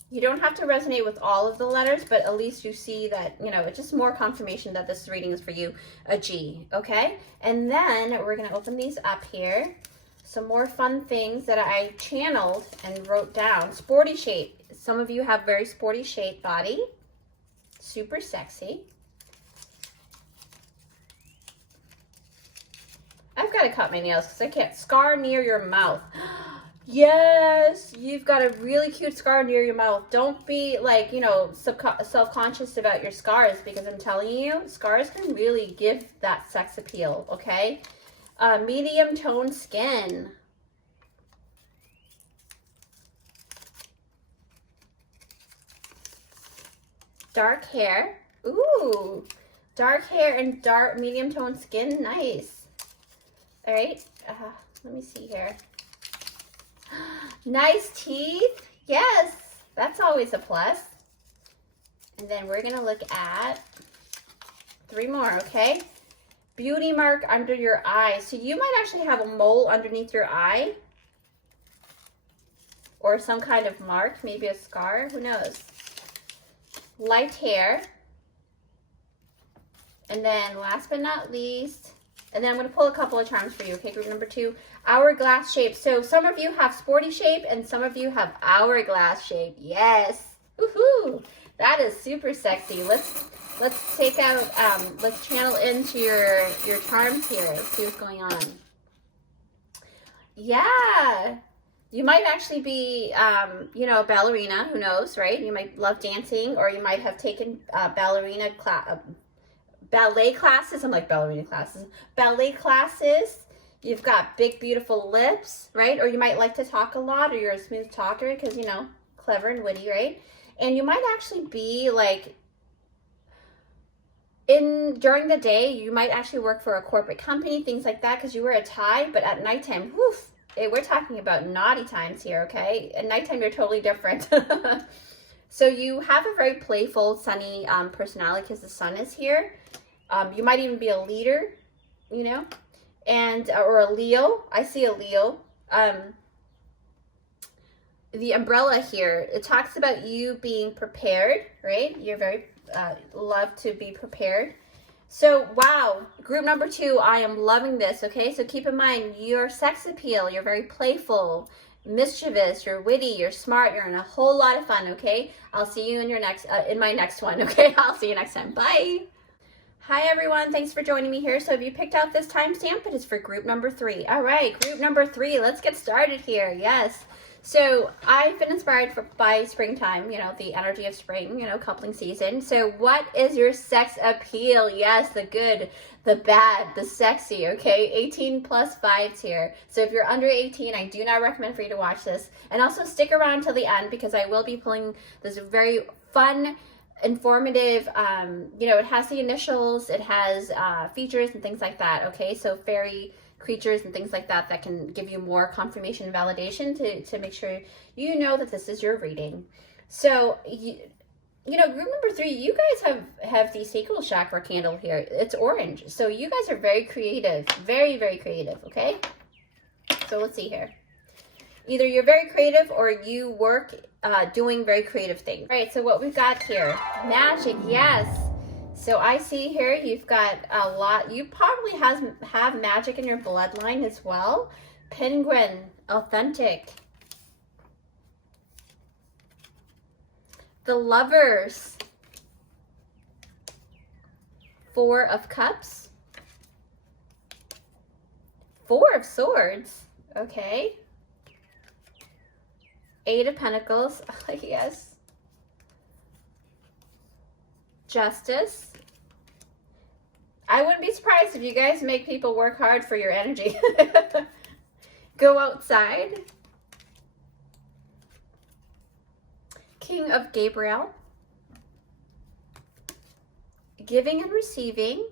You don't have to resonate with all of the letters, but at least you see that, you know, it's just more confirmation that this reading is for you. A G, okay? And then we're going to open these up here. Some more fun things that I channeled and wrote down. Sporty shape. Some of you have very sporty shape body. Super sexy. I cut my nails because I can't. Scar near your mouth. Yes, you've got a really cute scar near your mouth. Don't be like, you know, self-conscious about your scars, because I'm telling you, scars can really give that sex appeal, okay? Medium tone skin. Dark hair. Ooh, dark hair and dark medium tone skin. Nice. All right, let me see here. Nice teeth. Yes, that's always a plus. And then we're gonna look at 3 more, okay? Beauty mark under your eye. So you might actually have a mole underneath your eye, or some kind of mark, maybe a scar, who knows? Light hair. And then last but not least, and then I'm going to pull a couple of charms for you, okay? Group number 2, hourglass shape. So some of you have sporty shape and some of you have hourglass shape. Yes. Woohoo! That is super sexy. Let's take out, let's channel into your charms here. Let's see what's going on. Yeah. You might actually be, you know, a ballerina, who knows, right? You might love dancing, or you might have taken ballet classes. I'm like ballerina classes. Ballet classes. You've got big, beautiful lips, right? Or you might like to talk a lot, or you're a smooth talker because, you know, clever and witty, right? And you might actually be like, during the day, you might actually work for a corporate company, things like that, because you wear a tie, but at nighttime, woof, we're talking about naughty times here, okay? At nighttime, you're totally different. So you have a very playful, sunny personality because the sun is here. You might even be a leader, you know, and or a Leo. I see a Leo. The umbrella here, it talks about you being prepared, right? You're very love to be prepared. So, wow, group number 2, I am loving this, okay? So keep in mind your sex appeal. You're very playful, mischievous, you're witty, you're smart, you're in a whole lot of fun, okay? I'll see you in your next, in my next one, okay? I'll see you next time. Bye. Hi, everyone. Thanks for joining me here. So if you picked out this timestamp, it is for group number 3. All right, group number 3. Let's get started here. Yes. So I've been inspired by springtime, you know, the energy of spring, you know, coupling season. So what is your sex appeal? Yes, the good, the bad, the sexy, okay? 18 plus vibes here. So if you're under 18, I do not recommend for you to watch this. And also stick around till the end, because I will be pulling this very fun, informative, you know, it has the initials, it has features and things like that, okay? So fairy creatures and things like that can give you more confirmation and validation to make sure you know that this is your reading. So you know, group number 3, you guys have the sacral chakra candle here. It's orange, so you guys are very creative, very, very creative, okay? So let's see here. Either you're very creative or you work doing very creative things. All right, so what we've got here, magic, yes. So I see here you've got a lot. You probably have magic in your bloodline as well. Penguin, authentic. The Lovers. 4 of Cups. 4 of Swords. Okay. 8 of Pentacles. Yes. Justice. I wouldn't be surprised if you guys make people work hard for your energy. Go outside. King of Gabriel. Giving and receiving.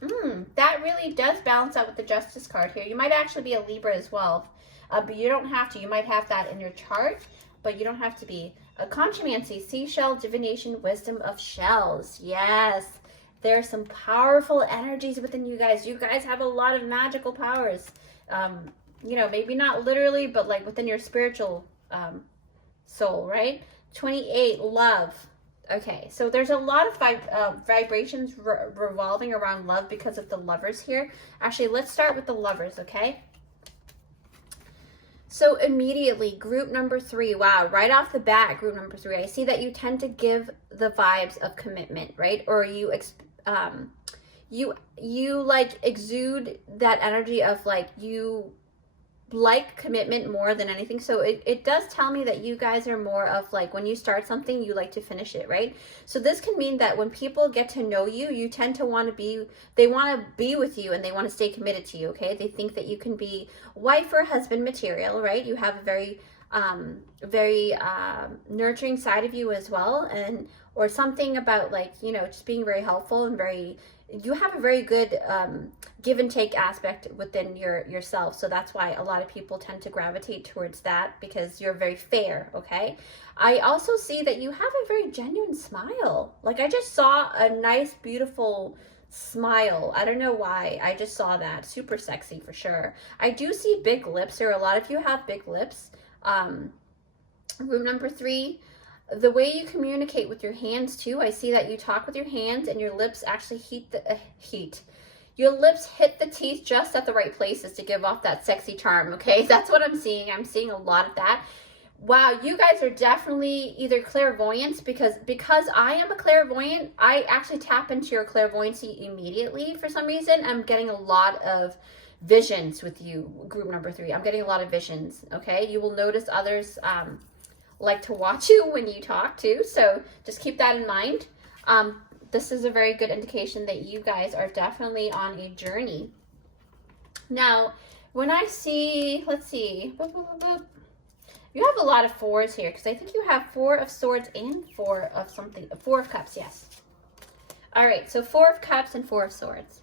That really does balance out with the Justice card here. You might actually be a Libra as well. But you don't have to. You might have that in your chart, but you don't have to be. A Conchomancy, Seashell, Divination, Wisdom of Shells. Yes. There are some powerful energies within you guys. You guys have a lot of magical powers. You know, maybe not literally, but like within your spiritual soul, right? 28, love. Okay, so there's a lot of vibrations revolving around love because of the Lovers here. Actually, let's start with the Lovers, okay? So immediately, group number 3, wow, right off the bat, group number 3, I see that you tend to give the vibes of commitment, right? Or you you like exude that energy of like you like commitment more than anything. So it does tell me that you guys are more of like, when you start something, you like to finish it, right? So this can mean that when people get to know you, you tend to want to be, they want to be with you and they want to stay committed to you, okay? They think that you can be wife or husband material, right? You have a very nurturing side of you as well, and or something about like, you know, just being very helpful and very, you have a very good give and take aspect within yourself. So that's why a lot of people tend to gravitate towards that, because you're very fair, okay? I also see that you have a very genuine smile. Like I just saw a nice, beautiful smile. I don't know why. I just saw that. Super sexy for sure. I do see big lips, or a lot of you have big lips. Room number 3, the way you communicate with your hands too. I see that you talk with your hands and your lips actually your lips hit the teeth just at the right places to give off that sexy charm, okay? That's what I'm seeing. I'm seeing a lot of that. Wow, you guys are definitely either clairvoyants, because I am a clairvoyant, I actually tap into your clairvoyancy immediately for some reason. I'm getting a lot of visions with you, group number 3. I'm getting a lot of visions, okay? You will notice others like to watch you when you talk too, so just keep that in mind. This is a very good indication that you guys are definitely on a journey. Now, when I see, let's see, you have a lot of 4s here, because I think you have 4 of swords and 4 of something, 4 of cups, yes. All right, so 4 of cups and 4 of swords.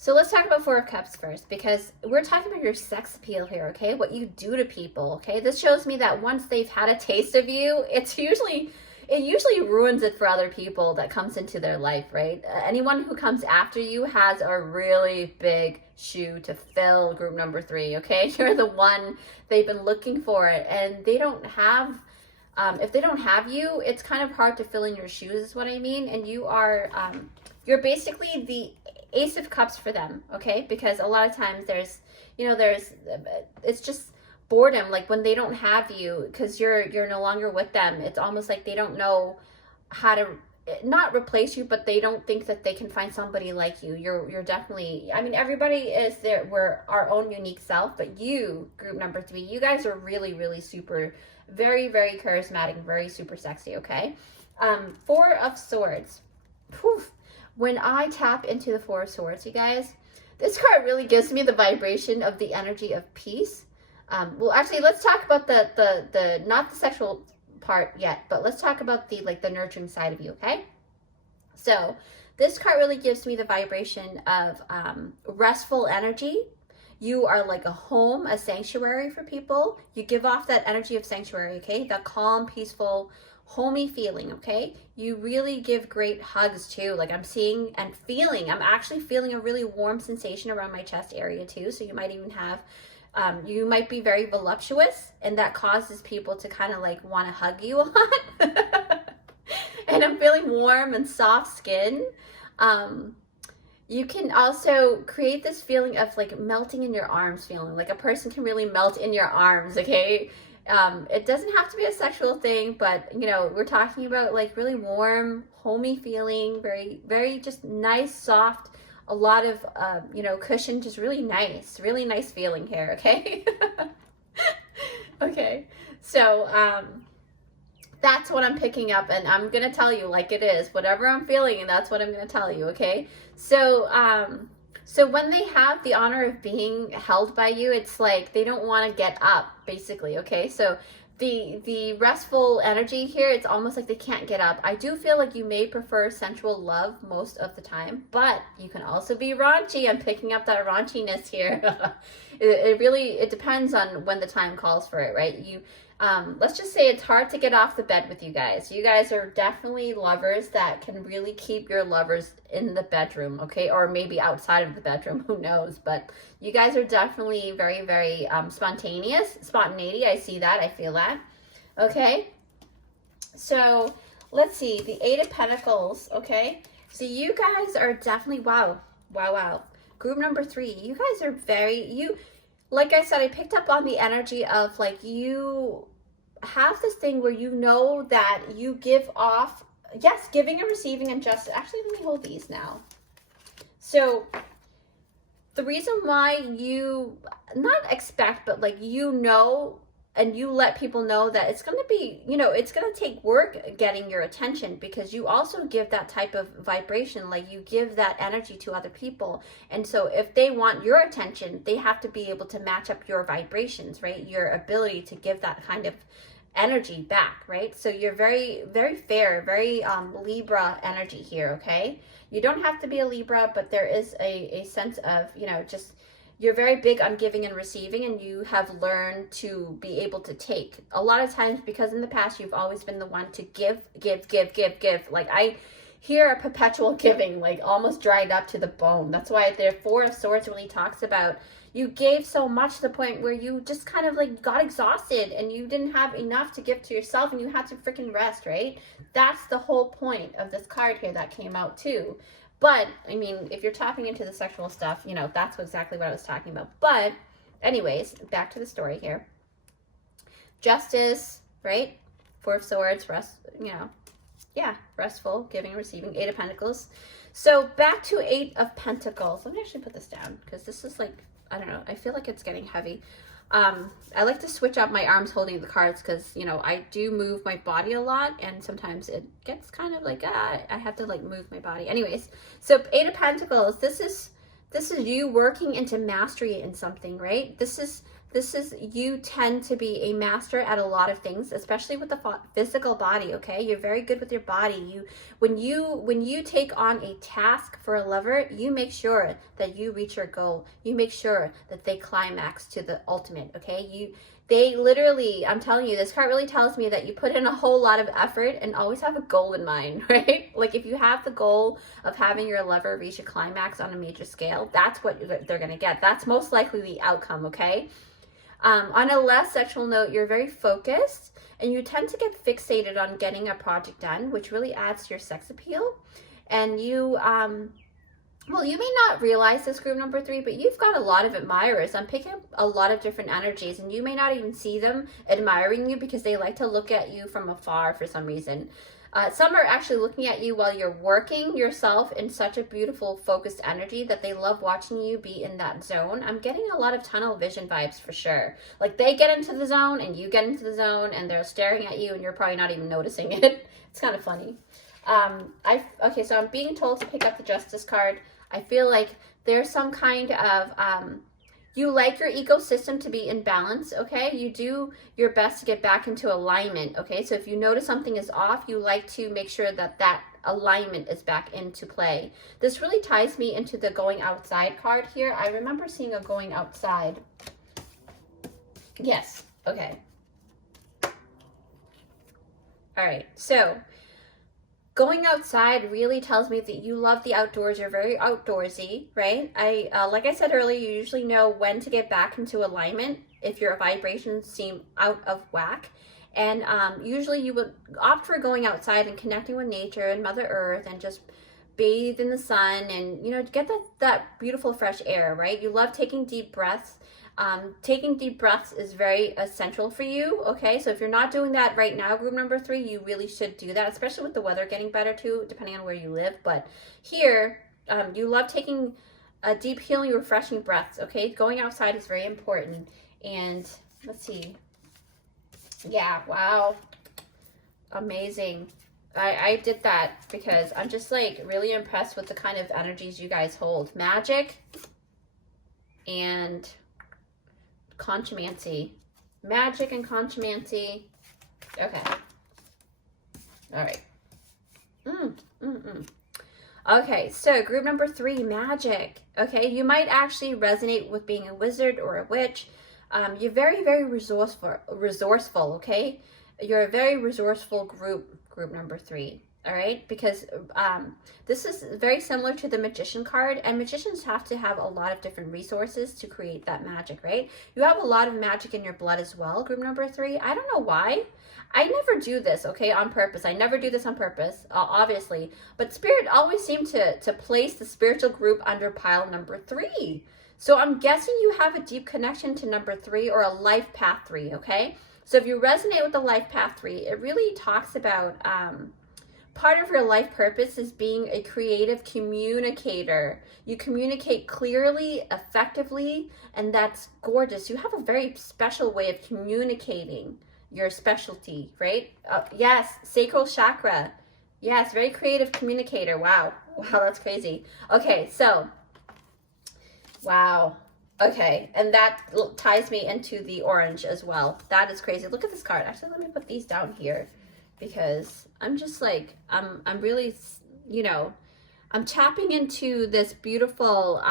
So let's talk about 4 of Cups first, because we're talking about your sex appeal here, okay? What you do to people, okay? This shows me that once they've had a taste of you, it usually ruins it for other people that comes into their life, right? Anyone who comes after you has a really big shoe to fill, group number 3, okay? You're the one they've been looking for, it, and they don't have, if they don't have you, it's kind of hard to fill in your shoes, is what I mean. And you are, you're basically the Ace of Cups for them, okay? Because a lot of times there's, you know, it's just boredom, like when they don't have you, because you're no longer with them. It's almost like they don't know how to not replace you, but they don't think that they can find somebody like you. You're definitely, I mean, everybody is there, we're our own unique self, but you, group number 3, you guys are really, really super, very, very charismatic, very super sexy, okay? 4 of Swords. Whew. When I tap into the 4 of Swords, you guys, this card really gives me the vibration of the energy of peace. Well, actually, let's talk about the not the sexual part yet, but let's talk about the nurturing side of you, okay? So this card really gives me the vibration of restful energy. You are like a home, a sanctuary for people. You give off that energy of sanctuary, okay? That calm, peaceful, homey feeling, okay? You really give great hugs too. Like I'm seeing and feeling, I'm actually feeling a really warm sensation around my chest area too. So you might even have, you might be very voluptuous, and that causes people to kind of like want to hug you a lot. And I'm feeling warm and soft skin. You can also create this feeling of like melting in your arms feeling, like a person can really melt in your arms, okay? It doesn't have to be a sexual thing, but you know, we're talking about like really warm, homey feeling, very, very just nice, soft, a lot of, you know, cushion, just really nice feeling here, okay? Okay, so, that's what I'm picking up, and I'm gonna tell you like it is, whatever I'm feeling, and that's what I'm gonna tell you, okay? So, so when they have the honor of being held by you, it's like they don't want to get up, basically, okay? So the restful energy here, it's almost like they can't get up. I do feel like you may prefer sensual love most of the time, but you can also be raunchy. I'm picking up that raunchiness here. It really depends on when the time calls for it, right? Let's just say it's hard to get off the bed with you guys. You guys are definitely lovers that can really keep your lovers in the bedroom, okay? Or maybe outside of the bedroom, who knows? But you guys are definitely very, very spontaneous. Spontaneity, I see that, I feel that. Okay? So, let's see, the 8 of Pentacles, okay? So you guys are definitely, wow. Group number 3, you guys are very, like I said, I picked up on the energy of like you have this thing where you know that you give off, yes, giving and receiving and just, actually let me hold these now. So the reason why you not expect, but like, you know, and you let people know that it's going to be, you know, it's going to take work getting your attention, because you also give that type of vibration, like you give that energy to other people. And so if they want your attention, they have to be able to match up your vibrations, right? Your ability to give that kind of energy back, right? So you're very, very fair, very Libra energy here, okay? You don't have to be a Libra, but there is a sense of, you know, just, you're very big on giving and receiving, and you have learned to be able to take. A lot of times, because in the past, you've always been the one to give. Like, I hear a perpetual giving, like almost dried up to the bone. That's why the Four of Swords really talks about you gave so much to the point where you just kind of like got exhausted and you didn't have enough to give to yourself, and you had to freaking rest, right? That's the whole point of this card here that came out too. But, I mean, if you're tapping into the sexual stuff, you know, that's exactly what I was talking about. But, anyways, back to the story here. Justice, right? Four of Swords, rest, you know, yeah, restful, giving and receiving. Eight of Pentacles. So, back to Eight of Pentacles. Let me actually put this down, because this is like, I don't know, I feel like it's getting heavy. I like to switch up my arms holding the cards, because, you know, I do move my body a lot, and sometimes it gets kind of like, I have to like move my body. Anyways, so Eight of Pentacles, this is you working into mastery in something, right? This is you tend to be a master at a lot of things, especially with the physical body, okay? You're very good with your body. When you take on a task for a lover, you make sure that you reach your goal. You make sure that they climax to the ultimate, okay? They literally, I'm telling you, this card really tells me that you put in a whole lot of effort and always have a goal in mind, right? Like, if you have the goal of having your lover reach a climax on a major scale, that's what they're going to get. That's most likely the outcome, okay? On a less sexual note, you're very focused, and you tend to get fixated on getting a project done, which really adds to your sex appeal. And you, well, you may not realize this, group number 3, but you've got a lot of admirers. I'm picking up a lot of different energies, and you may not even see them admiring you, because they like to look at you from afar for some reason. Some are actually looking at you while you're working yourself in such a beautiful, focused energy that they love watching you be in that zone. I'm getting a lot of tunnel vision vibes for sure. Like, they get into the zone and you get into the zone, and they're staring at you and you're probably not even noticing it. It's kind of funny. Okay, so I'm being told to pick up the Justice card. I feel like there's some kind of, you like your ecosystem to be in balance, okay? You do your best to get back into alignment, okay? So if you notice something is off, you like to make sure that that alignment is back into play. This really ties me into the going outside card here. I remember seeing a going outside. Yes, okay. All right, so going outside really tells me that you love the outdoors. You're very outdoorsy, right? Like I said earlier, you usually know when to get back into alignment if your vibrations seem out of whack. And usually you would opt for going outside and connecting with nature and Mother Earth, and just bathe in the sun and, you know, get that beautiful fresh air, right? You love taking deep breaths. Taking deep breaths is very essential for you, okay? So if you're not doing that right now, group number 3, you really should do that, especially with the weather getting better too, depending on where you live. But here, you love taking deep, healing, refreshing breaths, okay? Going outside is very important. And let's see. Yeah, wow. Amazing. I did that because I'm just like really impressed with the kind of energies you guys hold. Magic and contumancy. Magic and contumancy. Okay. All right. Okay, so group number 3, magic. Okay, you might actually resonate with being a wizard or a witch. You're very, very resourceful, okay? You're a very resourceful group number 3. All right, because this is very similar to the Magician card, and magicians have to have a lot of different resources to create that magic, right? You have a lot of magic in your blood as well, group number 3. I don't know why. I never do this, okay, on purpose. I never do this on purpose, obviously. But Spirit always seemed to place the spiritual group under pile number 3. So I'm guessing you have a deep connection to number 3, or a life path 3, okay? So if you resonate with the life path 3, it really talks about part of your life purpose is being a creative communicator. You communicate clearly, effectively, and that's gorgeous. You have a very special way of communicating your specialty, right? Yes, sacral chakra. Yes, very creative communicator. Wow. Wow, that's crazy. Okay, so, wow. Okay, and that ties me into the orange as well. That is crazy. Look at this card. Actually, let me put these down here because I'm just like, I'm really, you know, I'm tapping into this beautiful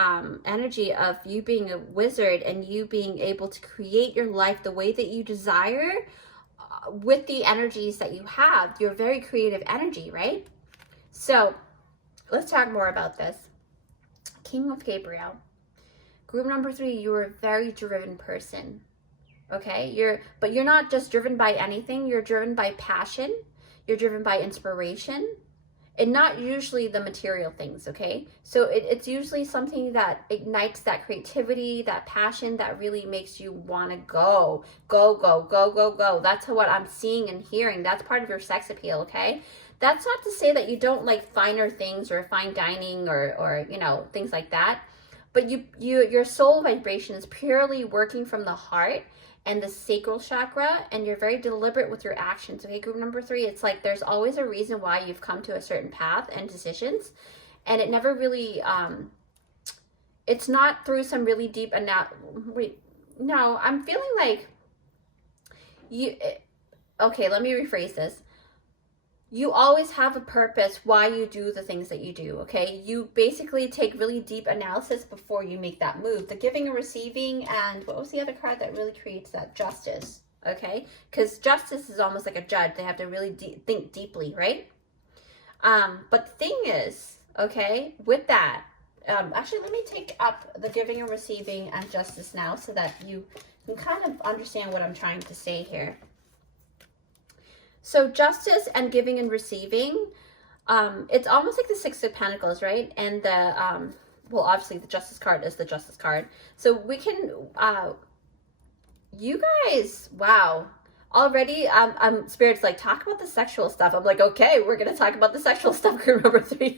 energy of you being a wizard and you being able to create your life the way that you desire with the energies that you have. Your very creative energy, right? So let's talk more about this. King of Gabriel. Group number 3, you're a very driven person. Okay, but you're not just driven by anything. You're driven by passion. You're driven by inspiration, and not usually the material things. Okay, so it's usually something that ignites that creativity, that passion, that really makes you want to go. That's what I'm seeing and hearing. That's part of your sex appeal. Okay, that's not to say that you don't like finer things or fine dining or you know, things like that. But your soul vibration is purely working from the heart and the sacral chakra, and you're very deliberate with your actions. Okay, group number 3, it's like there's always a reason why you've come to a certain path and decisions, and it never really, it's not through some really deep no, I'm feeling like okay, let me rephrase this. You always have a purpose why you do the things that you do, okay? You basically take really deep analysis before you make that move. The giving and receiving, and what was the other card that really creates that? Justice, okay? Because justice is almost like a judge. They have to really think deeply, right? But the thing is, okay, with that, actually, let me take up the giving and receiving and justice now so that you can kind of understand what I'm trying to say here. So justice and giving and receiving, it's almost like the 6 of Pentacles, right? And the, well, obviously the Justice card is the Justice card. So we can, you guys, wow. Already, Spirit's like, talk about the sexual stuff. I'm like, okay, we're going to talk about the sexual stuff, group number 3.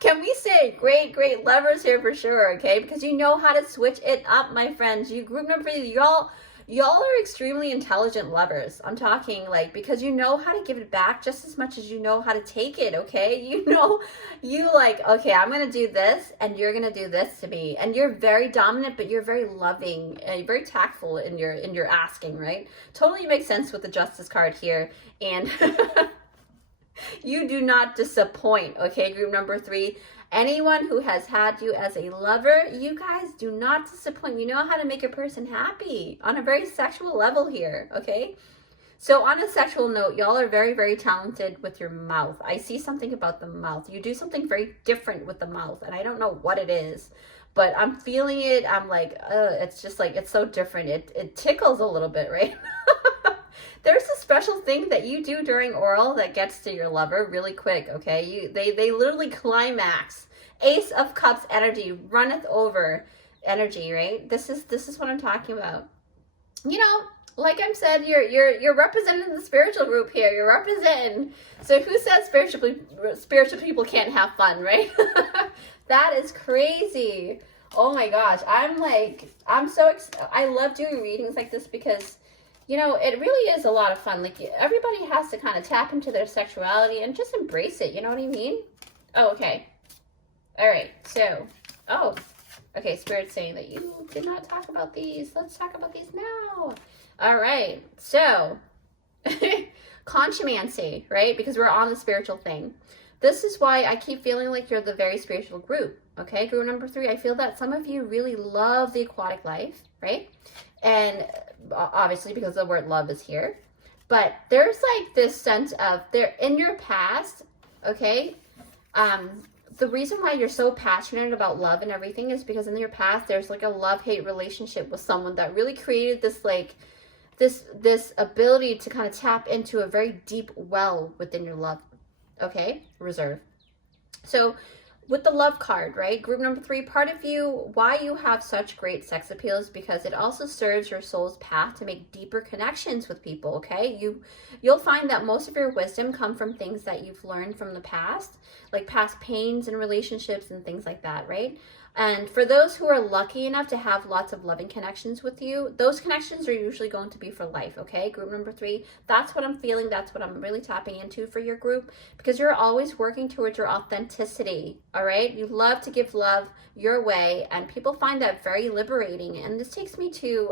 Can we say great lovers here for sure, okay? Because you know how to switch it up, my friends. You, group number 3, y'all are extremely intelligent lovers. I'm talking like, because you know how to give it back just as much as you know how to take it, okay? You know, you like, okay, I'm going to do this and you're going to do this to me. And you're very dominant, but you're very loving and very tactful in your asking, right? Totally makes sense with the Justice card here. And you do not disappoint, okay, group number 3. Anyone who has had you as a lover, you guys do not disappoint. You know how to make a person happy on a very sexual level here, okay? So on a sexual note, y'all are very talented with your mouth. I see something about the mouth. You do something very different with the mouth, and I don't know what it is, but I'm feeling it. I'm like, it's just like, it's so different. It tickles a little bit, right? There's a special thing that you do during oral that gets to your lover really quick, okay? They literally climax. Ace of Cups energy, runneth over energy, right? This is what I'm talking about. You know, like I said, you're representing the spiritual group here. You're representing. So who says spiritual people can't have fun, right? That is crazy. Oh my gosh, I love doing readings like this because, you know, it really is a lot of fun. Like, everybody has to kind of tap into their sexuality and just embrace it. You know what I mean? Oh, okay. All right. So, okay. Spirit's saying that you did not talk about these. Let's talk about these now. All right. So, contumacy, right? Because we're on the spiritual thing. This is why I keep feeling like you're the very spiritual group. Okay. Group number 3. I feel that some of you really love the aquatic life, right? And obviously because the word love is here, but there's like this sense of in your past, okay, the reason why you're so passionate about love and everything is because in your past there's like a love-hate relationship with someone that really created this like this ability to kind of tap into a very deep well within your love, okay, reserve. So with the love card, right? Group number 3, part of you, why you have such great sex appeal is because it also serves your soul's path to make deeper connections with people, okay? You'll find that most of your wisdom come from things that you've learned from the past, like past pains and relationships and things like that, right? And for those who are lucky enough to have lots of loving connections with you, those connections are usually going to be for life, okay? Group number 3, that's what I'm feeling. That's what I'm really tapping into for your group, because you're always working towards your authenticity, all right? You love to give love your way, and people find that very liberating. And this takes me to,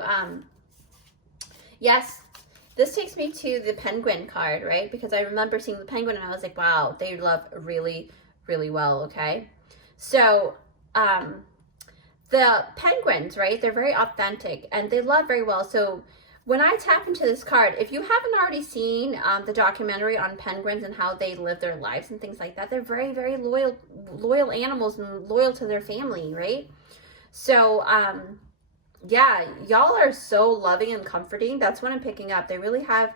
this takes me to the penguin card, right? Because I remember seeing the penguin and I was like, wow, they love really, really well, okay? So, the penguins, right, they're very authentic and they love very well. So when I tap into this card, if you haven't already seen the documentary on penguins and how they live their lives and things like that, they're very, very loyal animals and loyal to their family, right? So yeah, y'all are so loving and comforting. That's what I'm picking up. They really have,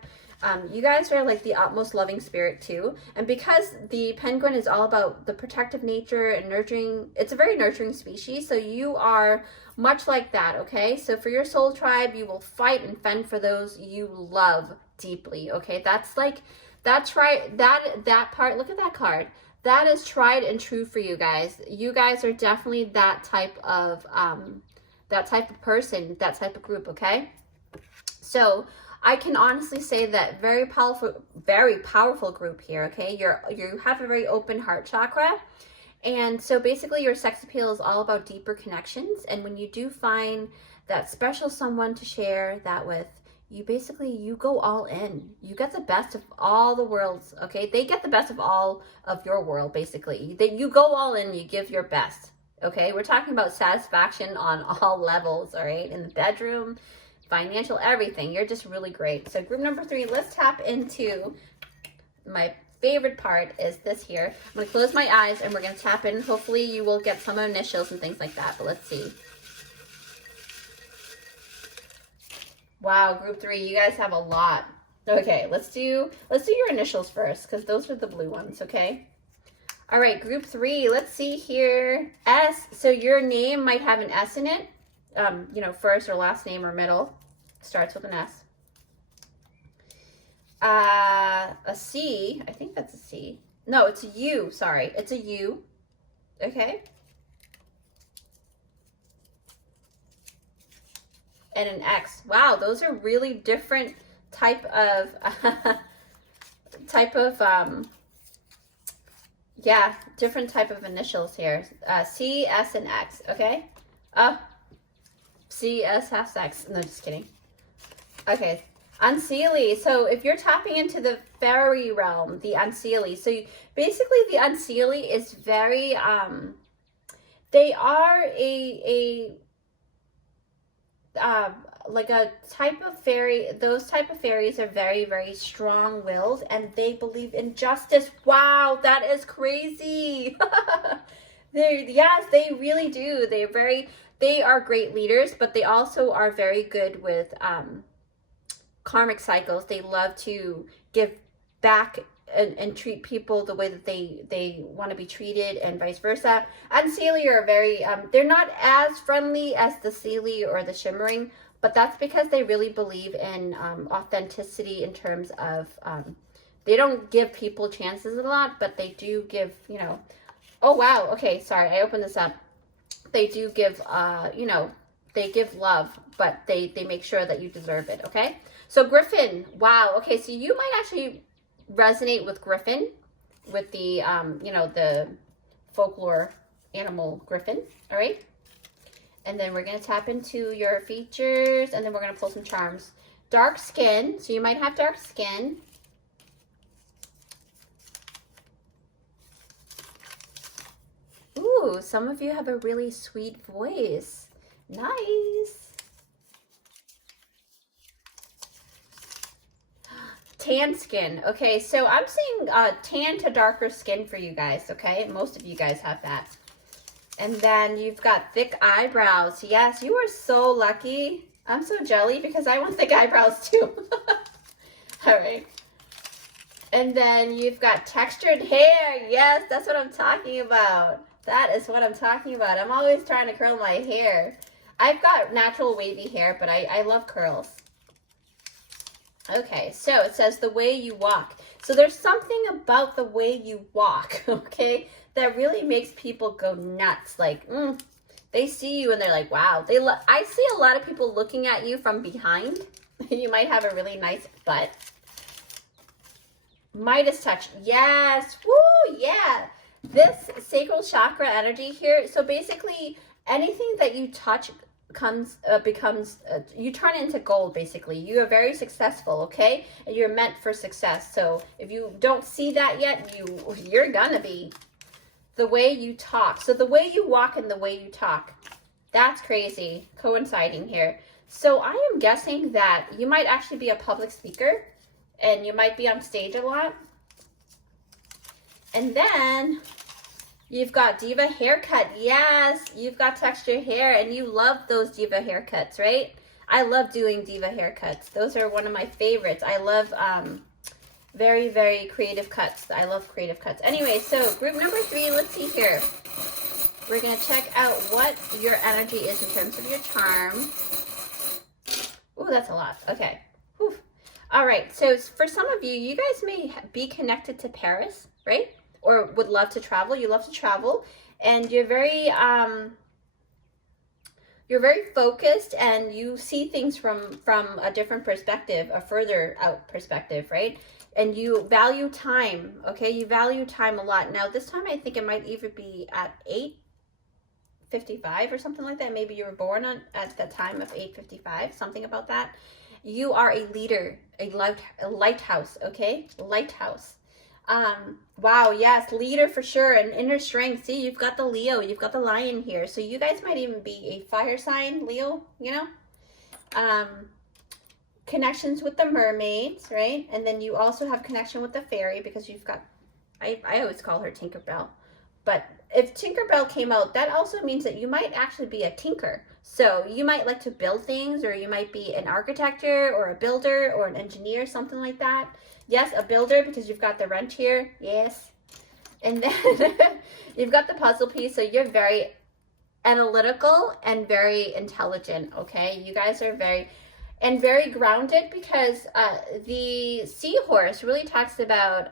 you guys are like the utmost loving spirit too. And because the penguin is all about the protective nature and nurturing, it's a very nurturing species. So you are much like that, okay? So for your soul tribe, you will fight and fend for those you love deeply, okay? That's like, that's right. That part, look at that card. That is tried and true for you guys. You guys are definitely that type of person, that type of group, okay? So I can honestly say that very powerful group here, okay? You have a very open heart chakra. And so basically your sex appeal is all about deeper connections. And when you do find that special someone to share that with, you go all in. You get the best of all the worlds, okay? They get the best of all of your world, basically. You go all in, you give your best, okay? We're talking about satisfaction on all levels, all right? In the bedroom, financial, everything. You're just really great. So group number 3, let's tap into my favorite part is this here. I'm going to close my eyes and we're going to tap in. Hopefully you will get some initials and things like that, but let's see. Wow, group 3, you guys have a lot. Okay, let's do your initials first, because those are the blue ones, okay? All right, group 3, let's see here. S, so your name might have an S in it. First or last name or middle starts with an S. A C, I think that's a C. No, it's a U, sorry. It's a U, okay? And an X. Wow, those are really different type of, different type of initials here. C, S, and X, okay? C, S, X. No, just kidding. Okay, Unseelie. So if you're tapping into the fairy realm, the Unseelie. So basically the Unseelie is very, they are like a type of fairy. Those type of fairies are very, very strong-willed and they believe in justice. Wow, that is crazy. Yes, they really do. They are great leaders, but they also are very good with karmic cycles. They love to give back and treat people the way that they want to be treated and vice versa. And Seelie are very, they're not as friendly as the Seelie or the Shimmering, but that's because they really believe in authenticity in terms of, they don't give people chances a lot, but they do give, oh wow, okay, sorry, I opened this up. They do give, they give love, but they make sure that you deserve it, okay? So Griffin, wow, okay, so you might actually resonate with Griffin, with the, the folklore animal Griffin, all right? And then we're going to tap into your features, and then we're going to pull some charms. Dark skin, so you might have dark skin. Ooh, some of you have a really sweet voice. Nice. Tan skin. Okay, so I'm seeing tan to darker skin for you guys, okay? Most of you guys have that. And then you've got thick eyebrows. Yes, you are so lucky. I'm so jelly because I want thick eyebrows too. All right. And then you've got textured hair. Yes, that's what I'm talking about. That is what I'm talking about. I'm always trying to curl my hair. I've got natural wavy hair, but I love curls. Okay, so it says the way you walk. So there's something about the way you walk, okay, that really makes people go nuts. Like, they see you and they're like, wow. I see a lot of people looking at you from behind. You might have a really nice butt. Midas touch. Yes. Woo, yeah. This sacral chakra energy here. So basically, anything that you touch becomes you turn into gold. Basically, you are very successful, okay, and you're meant for success. So if you don't see that yet, you're gonna be. The way you talk, so the way you walk and the way you talk, that's crazy coinciding here. So I am guessing that you might actually be a public speaker and you might be on stage a lot. And then you've got diva haircut. Yes, you've got textured hair and you love those diva haircuts, right? I love doing diva haircuts. Those are one of my favorites. I love very, very creative cuts. I love creative cuts. Anyway, so group number 3, let's see here. We're going to check out what your energy is in terms of your charm. Ooh, that's a lot. Okay. Whew. All right. So for some of you, you guys may be connected to Paris, right? Or would love to travel. You love to travel. And you're very focused and you see things from a different perspective, a further out perspective, right? And you value time, okay? You value time a lot. Now, this time I think it might even be at 8:55 or something like that. Maybe you were born at the time of 8:55, something about that. You are a leader, a lighthouse, okay? Lighthouse. Wow, yes, leader for sure, and inner strength. See, you've got the Leo, you've got the lion here. So you guys might even be a fire sign, Leo, you know? Connections with the mermaids, right? And then you also have connection with the fairy because you've got, I always call her Tinkerbell. But if Tinkerbell came out, that also means that you might actually be a tinker. So you might like to build things, or you might be an architect or a builder or an engineer, something like that. Yes, a builder because you've got the wrench here. Yes. And then you've got the puzzle piece. So you're very analytical and very intelligent, okay? You guys are very grounded because the seahorse really talks about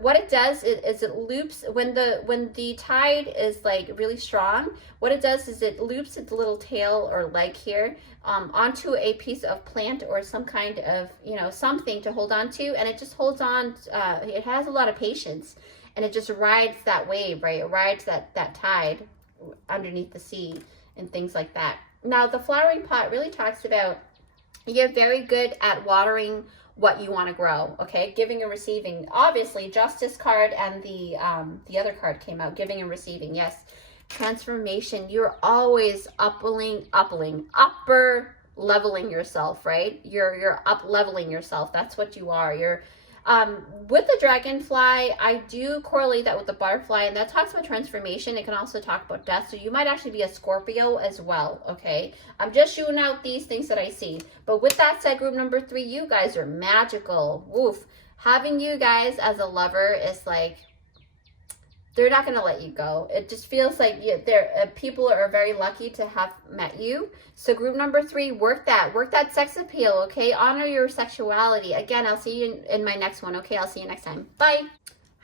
what it does is it loops when the tide is like really strong. What it does is it loops its little tail or leg here onto a piece of plant or some kind of, you know, something to hold on to, and it just holds on. It has a lot of patience, and it just rides that wave, right? It rides that tide underneath the sea and things like that. Now, the flowering pot really talks about you're very good at watering what you want to grow, okay? Giving and receiving. Obviously, Justice card and the other card came out, giving and receiving. Yes, transformation. You're always upper leveling yourself, right? You're up leveling yourself. That's what you are. You're with the dragonfly, I do correlate that with the butterfly, and that talks about transformation. It can also talk about death. So you might actually be a Scorpio as well, okay? I'm just shooting out these things that I see. But with that said, group number 3, you guys are magical. Woof. Having you guys as a lover is like, they're not going to let you go. It just feels like people are very lucky to have met you. So group number 3, work that sex appeal, okay? Honor your sexuality. Again, I'll see you in my next one, okay? I'll see you next time. Bye.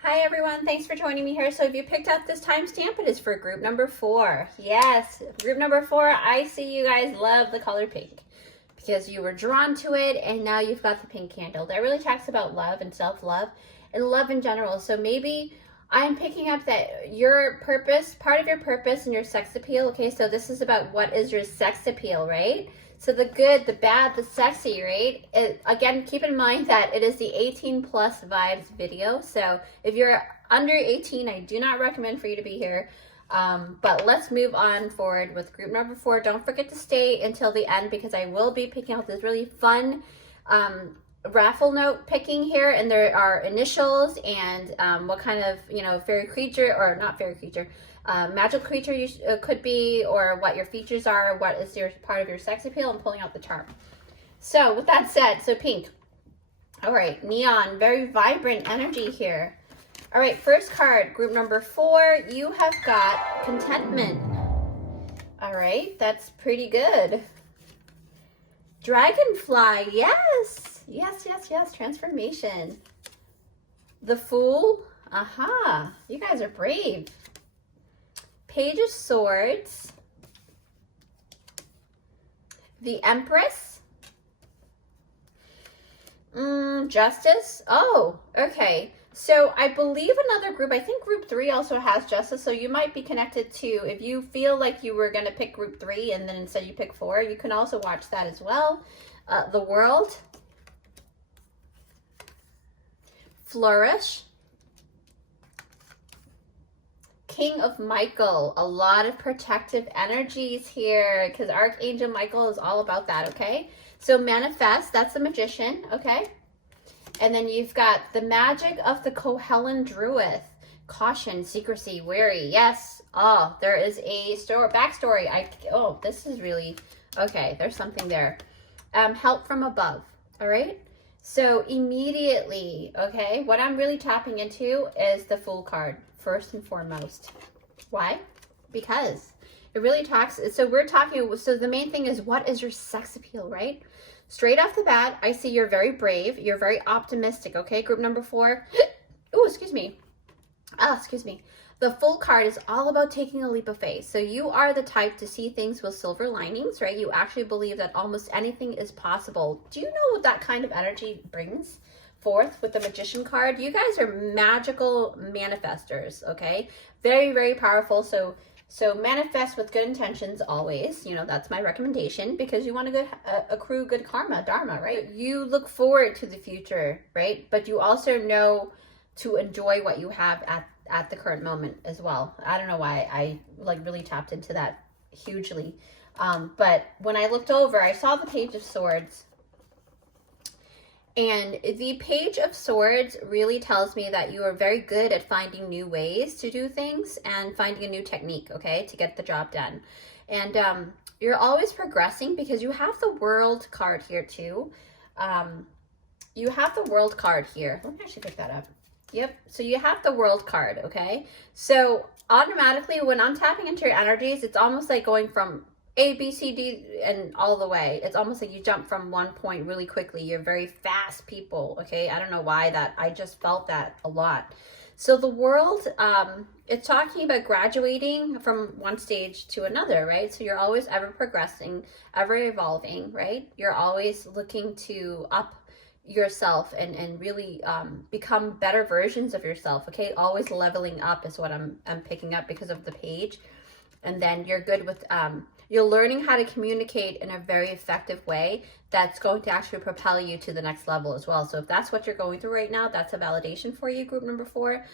Hi, everyone. Thanks for joining me here. So if you picked out this timestamp, it is for group number 4. Yes, group number 4, I see you guys love the color pink because you were drawn to it, and now you've got the pink candle. That really talks about love and self-love and love in general. So maybe I'm picking up that your purpose, part of your purpose and your sex appeal, okay? So this is about what is your sex appeal, right? So the good, the bad, the sexy, right? Again, keep in mind that it is the 18 plus vibes video. So if you're under 18, I do not recommend for you to be here. But let's move on forward with group number 4. Don't forget to stay until the end because I will be picking out this really fun raffle note picking here, and there are initials and what kind of, you know, fairy creature, or not fairy creature, magical creature you could be, or what your features are, what is your part of your sex appeal. I'm pulling out the charm. So with that said, so pink. All right, neon, very vibrant energy here. All right, first card, group number 4, you have got contentment. All right, that's pretty good. Dragonfly, yes. Yes, yes, yes, transformation. The Fool, aha, you guys are brave. Page of Swords. The Empress. Justice. Oh, okay. So I believe another group, I think group 3 also has Justice, so you might be connected to, if you feel like you were going to pick group 3 and then instead you pick 4, you can also watch that as well. The World. Flourish. King of Michael, a lot of protective energies here because Archangel Michael is all about that, okay? So manifest, that's the magician, okay? And then you've got the magic of the Kohellan Druid. Caution, secrecy, wary, yes. Oh, there is a backstory. Oh, this is really, okay, there's something there. Help from above, all right? So immediately, okay, what I'm really tapping into is the Fool card, first and foremost. Why? Because it really talks, so we're talking, so the main thing is, what is your sex appeal, right? Straight off the bat, I see you're very brave, you're very optimistic, okay? Group number 4, oh, excuse me. Oh, excuse me. The Fool card is all about taking a leap of faith. So you are the type to see things with silver linings, right? You actually believe that almost anything is possible. Do you know what that kind of energy brings forth with the Magician card? You guys are magical manifestors, okay? Very, very powerful. So manifest with good intentions always. You know, that's my recommendation because you want to accrue good karma, dharma, right? You look forward to the future, right? But you also know to enjoy what you have at the current moment as well. I don't know why I like really tapped into that hugely. But when I looked over, I saw the Page of Swords. And the Page of Swords really tells me that you are very good at finding new ways to do things and finding a new technique, okay, to get the job done. And you're always progressing because you have the World card here too. You have the World card here. Let me actually pick that up. Yep, so you have the World card, okay? So automatically when I'm tapping into your energies, it's almost like going from A, B, C, D, and all the way. It's almost like you jump from one point really quickly. You're very fast people, okay? I don't know why that, I just felt that a lot. So the World, it's talking about graduating from one stage to another, right? So you're always ever progressing, ever evolving, right? You're always looking to up yourself and really become better versions of yourself, okay? Always leveling up is what I'm picking up because of the page. And then you're good with, you're learning how to communicate in a very effective way that's going to actually propel you to the next level as well. So if that's what you're going through right now, that's a validation for you, group number 4.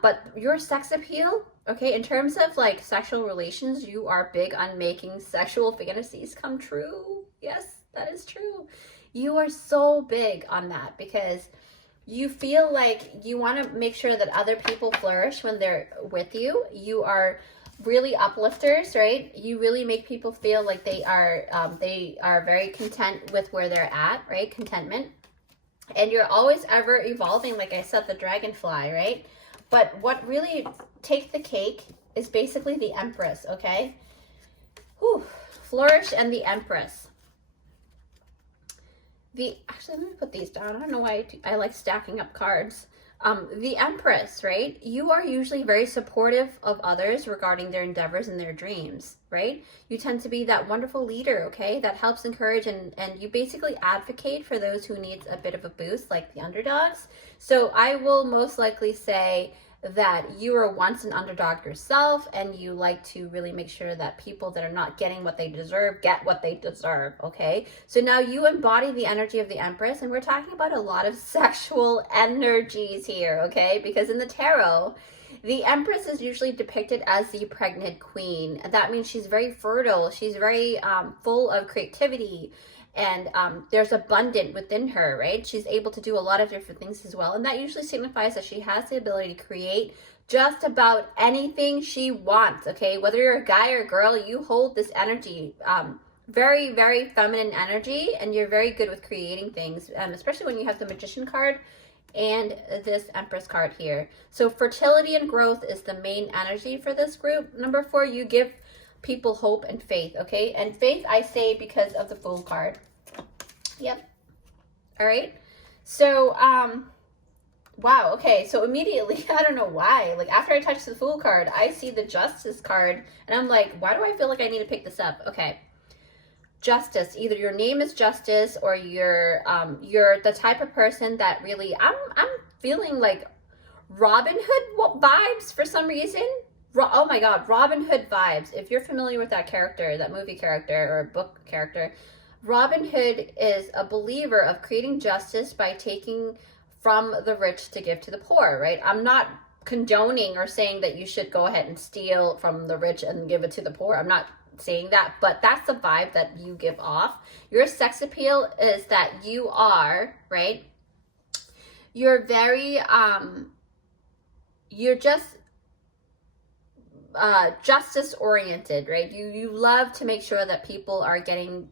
But your sex appeal, okay, in terms of like sexual relations, you are big on making sexual fantasies come true. Yes, that is true. You are so big on that because you feel like you want to make sure that other people flourish when they're with you. You are really uplifters, right? You really make people feel like they are very content with where they're at, right? Contentment. And you're always ever evolving, like I said, the dragonfly, right? But what really takes the cake is basically the Empress, okay? Whew. Flourish and the Empress. Actually, let me put these down. I don't know why I like stacking up cards. The Empress, right? You are usually very supportive of others regarding their endeavors and their dreams, right? You tend to be that wonderful leader, okay? That helps encourage and you basically advocate for those who need a bit of a boost, like the underdogs. So I will most likely say that you were once an underdog yourself and you like to really make sure that people that are not getting what they deserve get what they deserve, okay? So now you embody the energy of the Empress, and we're talking about a lot of sexual energies here, okay? Because in the tarot, the Empress is usually depicted as the pregnant queen. That means she's very fertile, she's very full of creativity, and there's abundant within her, right? She's able to do a lot of different things as well. And that usually signifies that she has the ability to create just about anything she wants, okay? Whether you're a guy or a girl, you hold this energy, very, very feminine energy, and you're very good with creating things, especially when you have the Magician card. and this Empress card here. So fertility and growth is the main energy for this group. Number 4, you give people hope and faith, okay? And faith, I say, because of the Fool card. Yep. All right. So, wow, okay, so immediately, I don't know why, like after I touch the Fool card, I see the Justice card, and I'm like, why do I feel like I need to pick this up? Okay, Justice, either your name is Justice, or you're the type of person that really, I'm feeling like Robin Hood vibes for some reason. Oh my God, Robin Hood vibes. If you're familiar with that character, that movie character or book character, Robin Hood is a believer of creating justice by taking from the rich to give to the poor, right? I'm not condoning or saying that you should go ahead and steal from the rich and give it to the poor. I'm not saying that, but that's the vibe that you give off. Your sex appeal is that you are, right? You're very, you're just justice oriented, right? You love to make sure that people are getting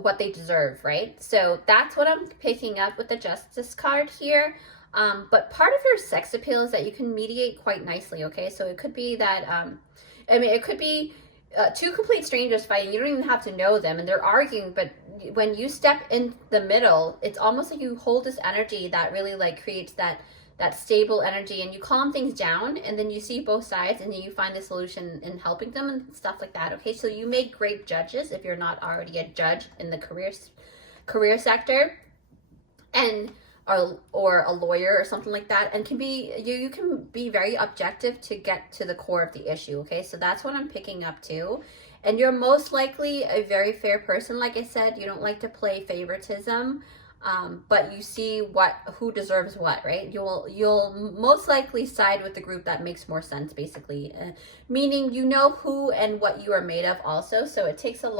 what they deserve, right? So that's what I'm picking up with the Justice card here. But part of your sex appeal is that you can mediate quite nicely, okay? So it could be that, I mean, it could be two complete strangers fighting. You don't even have to know them, and they're arguing, but when you step in the middle, it's almost like you hold this energy that really like creates that stable energy, and you calm things down, and then you see both sides, and then you find the solution in helping them and stuff like that, okay? So you make great judges if you're not already a judge in the career sector, and or a lawyer or something like that, and you can be very objective to get to the core of the issue, okay? So that's what I'm picking up too. And you're most likely a very fair person. Like I said, you don't like to play favoritism. But you see who deserves what, right? You'll most likely side with the group that makes more sense, basically, meaning you know who and what you are made of also. So it takes a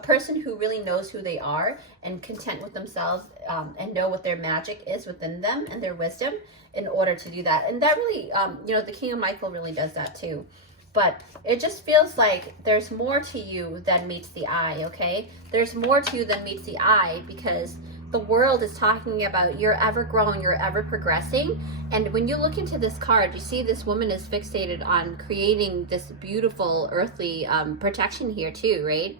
person who really knows who they are and content with themselves, and know what their magic is within them and their wisdom in order to do that. And that really, the King of Michael really does that too. But it just feels like there's more to you than meets the eye, okay? There's more to you than meets the eye, because the world is talking about you're ever growing, you're ever progressing. And when you look into this card, you see this woman is fixated on creating this beautiful earthly protection here too, right?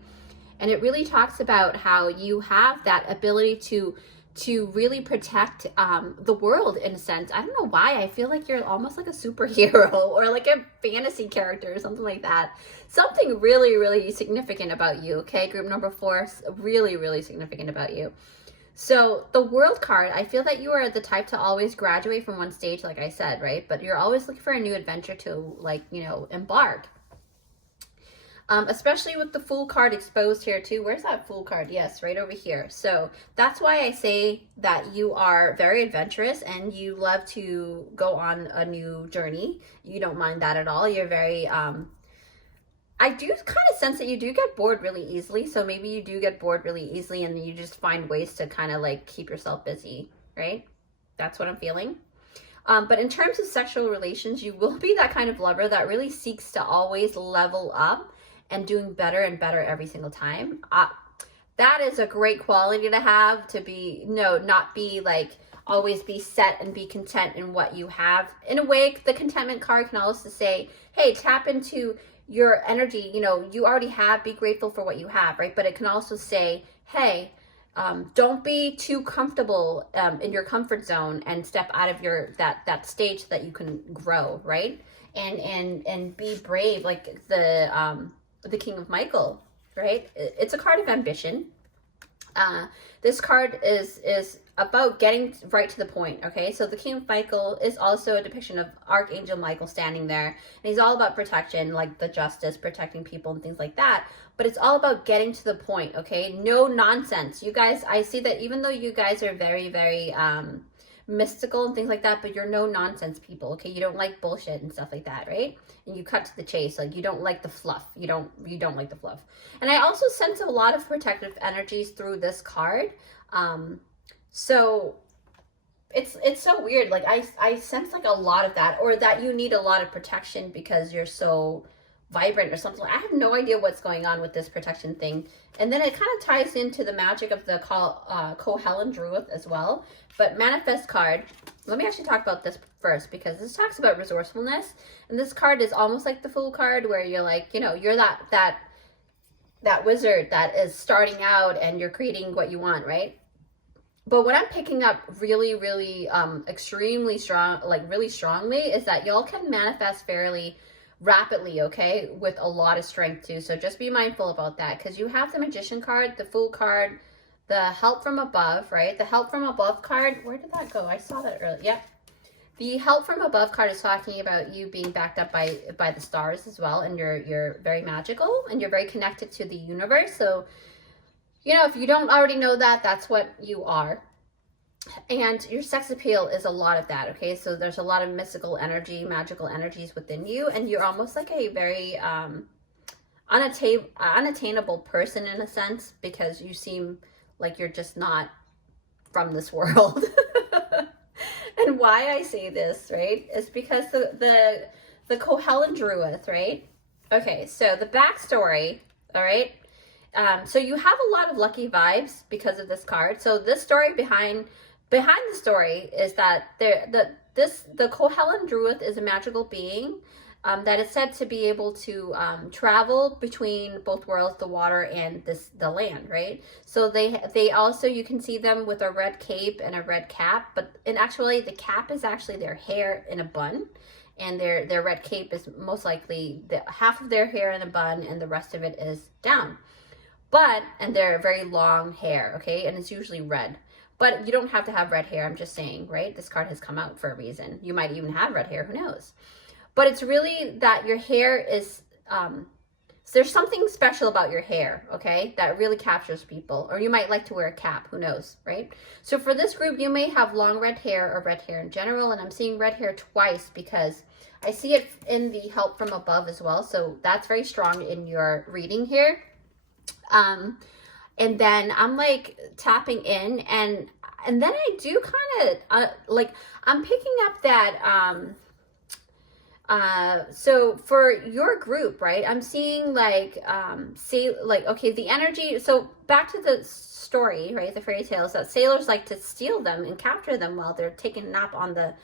And it really talks about how you have that ability to really protect the world in a sense. I don't know why. I feel like you're almost like a superhero or like a fantasy character or something like that. Something really, really significant about you, okay? Group number 4, really, really significant about you. So the World card, I feel that you are the type to always graduate from one stage, like I said, right? But you're always looking for a new adventure to, like, embark. Especially with the Fool card exposed here too. Where's that Fool card? Yes, right over here. So that's why I say that you are very adventurous and you love to go on a new journey. You don't mind that at all. You're very, I do kind of sense that you do get bored really easily. So maybe you do get bored really easily and you just find ways to kind of like keep yourself busy, right? That's what I'm feeling. But in terms of sexual relations, you will be that kind of lover that really seeks to always level up and doing better and better every single time. That is a great quality to have, to be, not be like, always be set and be content in what you have. In a way, the contentment card can also say, hey, tap into your energy, you already have, be grateful for what you have, right? But it can also say, hey, don't be too comfortable in your comfort zone and step out of that stage so that you can grow, right? And be brave, like the King of Michael, right? It's a card of ambition. This card is about getting right to the point, okay? So the King of Michael is also a depiction of Archangel Michael standing there, and he's all about protection, like the justice, protecting people and things like that, but it's all about getting to the point, okay? No nonsense. You guys, I see that even though you guys are very, very mystical and things like that, but you're no nonsense people, okay? You don't like bullshit and stuff like that, right? And you cut to the chase, like you don't like the fluff. You don't like the fluff. And I also sense a lot of protective energies through this card. So it's so weird. Like I sense like a lot of that, or that you need a lot of protection because you're so vibrant or something. I have no idea what's going on with this protection thing. And then it kind of ties into the magic of the Kohellan Druid as well. But manifest card, let me actually talk about this first, because this talks about resourcefulness. And this card is almost like the Fool card, where you're like, you know, you're that wizard that is starting out and you're creating what you want, right? But what I'm picking up really, really extremely strong, like really strongly, is that y'all can manifest fairly rapidly, okay, with a lot of strength too. So just be mindful about that, because you have the Magician card, the Fool card, the Help from Above, right? The Help from Above card, where did that go? I saw that earlier. Yep. The Help from Above card is talking about you being backed up by the stars as well, and you're very magical and you're very connected to the universe. So, you know, if you don't already know that, that's what you are. And your sex appeal is a lot of that, okay? So there's a lot of mystical energy, magical energies within you, and you're almost like a very unattainable person in a sense, because you seem like you're just not from this world. And why I say this, right, is because the Kohellan Druid, right? Okay, so the backstory, all right? So you have a lot of lucky vibes because of this card. So this story behind the story is that the Kohellan Druid is a magical being that is said to be able to travel between both worlds, the water and the land, right? So they also, you can see them with a red cape and a red cap, but actually the cap is actually their hair in a bun, and their red cape is most likely half of their hair in a bun and the rest of it is down. And they're very long hair, okay? And it's usually red. But you don't have to have red hair, I'm just saying, right? This card has come out for a reason. You might even have red hair, who knows? But it's really that your hair is, so there's something special about your hair, okay? That really captures people. Or you might like to wear a cap, who knows, right? So for this group, you may have long red hair or red hair in general. And I'm seeing red hair twice because I see it in the Help from Above as well. So that's very strong in your reading here. And then I'm like tapping in, and then I do kind of like, I'm picking up that so for your group, right, I'm seeing like okay, the energy. So back to the story, right, the fairy tales, that sailors like to steal them and capture them while they're taking a nap on the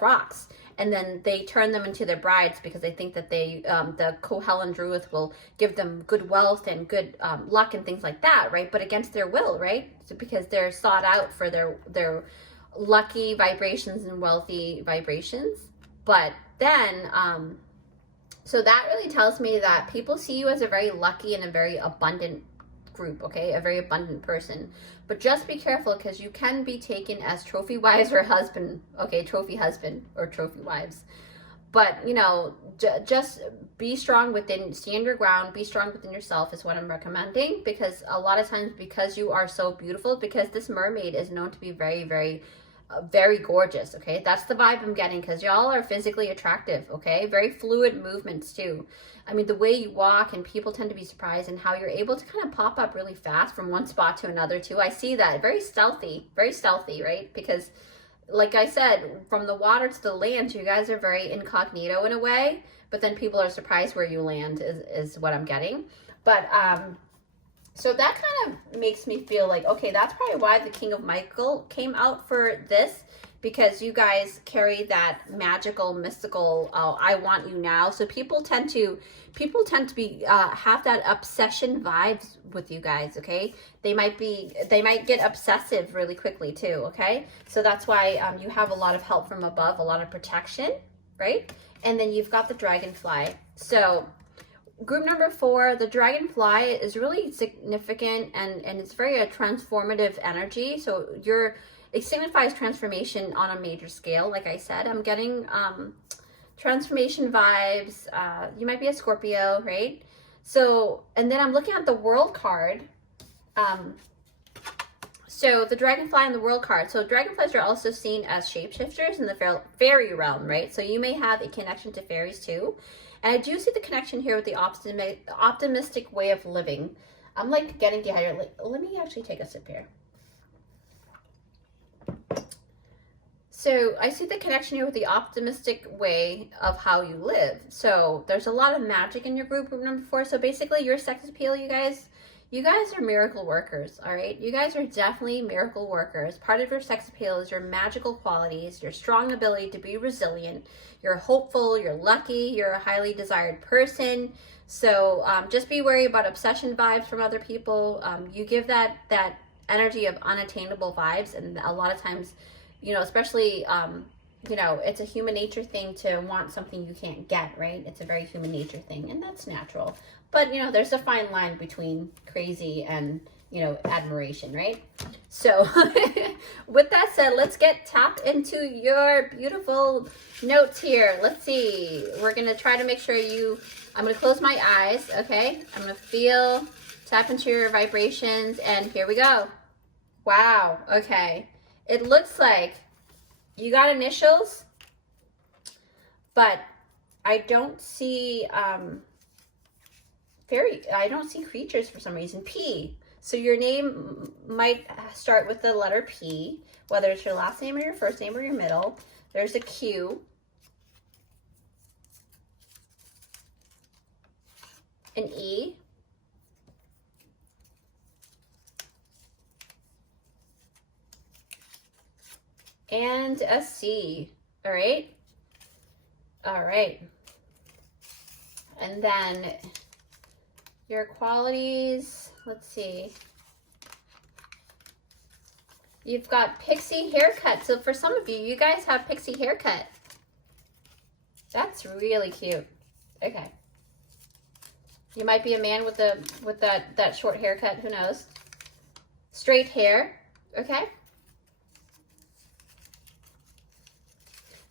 rocks, and then they turn them into their brides because they think that the Kohellan Druid will give them good wealth and good luck and things like that, right? But against their will, right? So because they're sought out for their lucky vibrations and wealthy vibrations. But then so that really tells me that people see you as a very lucky and a very abundant group, okay? A very abundant person. But just be careful, because you can be taken as trophy wives or husband, okay? Trophy husband or trophy wives. But, you know, just be strong within, stand your ground, be strong within yourself is what I'm recommending, because a lot of times, because you are so beautiful, because this mermaid is known to be very, very, very gorgeous, okay? That's the vibe I'm getting, because y'all are physically attractive, okay? Very fluid movements too. I mean, the way you walk, and people tend to be surprised, and how you're able to kind of pop up really fast from one spot to another too. I see that. Very stealthy, right? Because like I said, from the water to the land, you guys are very incognito in a way, but then people are surprised where you land is what I'm getting. But so that kind of makes me feel like, okay, that's probably why the King of Michael came out for this, because you guys carry that magical, mystical, I want you now. So people tend to be have that obsession vibes with you guys, okay? They might get obsessive really quickly too, okay? So that's why you have a lot of help from above, a lot of protection, right? And then you've got the dragonfly. So group number 4, the dragonfly is really significant, and it's very a transformative energy. So it signifies transformation on a major scale. Like I said, I'm getting transformation vibes. You might be a Scorpio, right? So, and then I'm looking at the World card. So the dragonfly and the World card. So dragonflies are also seen as shapeshifters in the fairy realm, right? So you may have a connection to fairies too. And I do see the connection here with the optimistic way of living. I'm like getting dehydrated. Let me actually take a sip here. So I see the connection here with the optimistic way of how you live. So there's a lot of magic in your group number 4. So basically your sex appeal, you guys are miracle workers, all right? You guys are definitely miracle workers. Part of your sex appeal is your magical qualities, your strong ability to be resilient. You're hopeful, you're lucky, you're a highly desired person. So just be wary about obsession vibes from other people. You give that energy of unattainable vibes, and a lot of times, you know, especially, you know, it's a human nature thing to want something you can't get, right? It's a very human nature thing, and that's natural. But, you know, there's a fine line between crazy and, you know, admiration, right? So with that said, let's get tapped into your beautiful notes here. Let's see. We're going to try to make sure I'm going to close my eyes, okay? I'm going to tap into your vibrations, and here we go. Wow, okay. It looks like you got initials, but I don't see I don't see creatures for some reason. P. So your name might start with the letter P, whether it's your last name or your first name or your middle. There's a Q, an E, and a C. All right. All right. And then your qualities, let's see. You've got pixie haircut. So for some of you, you guys have pixie haircut. That's really cute. Okay. You might be a man with that short haircut, who knows? Straight hair, okay?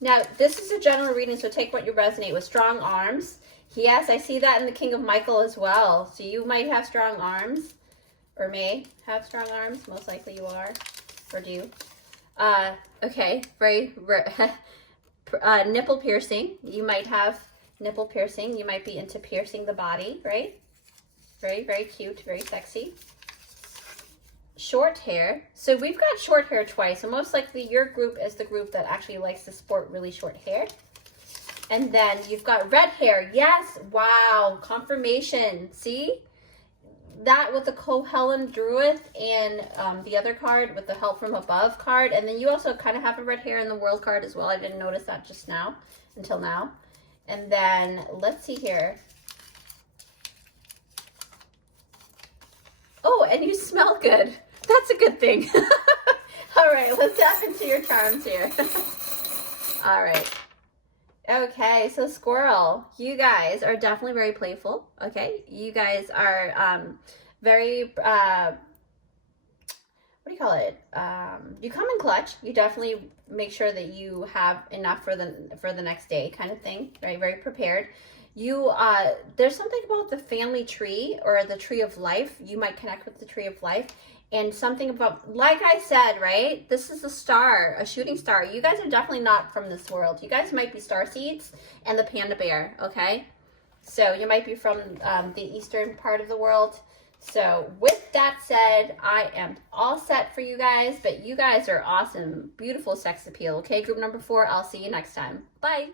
Now, this is a general reading, so take what you resonate with. Strong arms. Yes, I see that in the King of Michael as well. So you might have strong arms, or may have strong arms. Most likely you are, or do. Okay, very nipple piercing. You might have nipple piercing. You might be into piercing the body, right? Very, very cute, very sexy. Short hair. So we've got short hair twice. So most likely your group is the group that actually likes to sport really short hair. And then you've got red hair. Yes. Wow. Confirmation. See? That with the Kohelem Druid and the other card with the Help from Above card. And then you also kind of have a red hair in the World card as well. I didn't notice that just now, until now. And then let's see here. Oh, and you smell good. That's a good thing. All right, let's tap into your charms here. All right. Okay, so squirrel, you guys are definitely very playful, okay? You guys are very, what do you call it? You come in clutch. You definitely make sure that you have enough for the next day kind of thing, right? Very prepared. You, there's something about the family tree or the tree of life. You might connect with the tree of life. And something about, like I said, right? This is a star, a shooting star. You guys are definitely not from this world. You guys might be starseeds and the panda bear, okay? So you might be from the eastern part of the world. So with that said, I am all set for you guys. But you guys are awesome. Beautiful sex appeal, okay? Group number 4, I'll see you next time. Bye.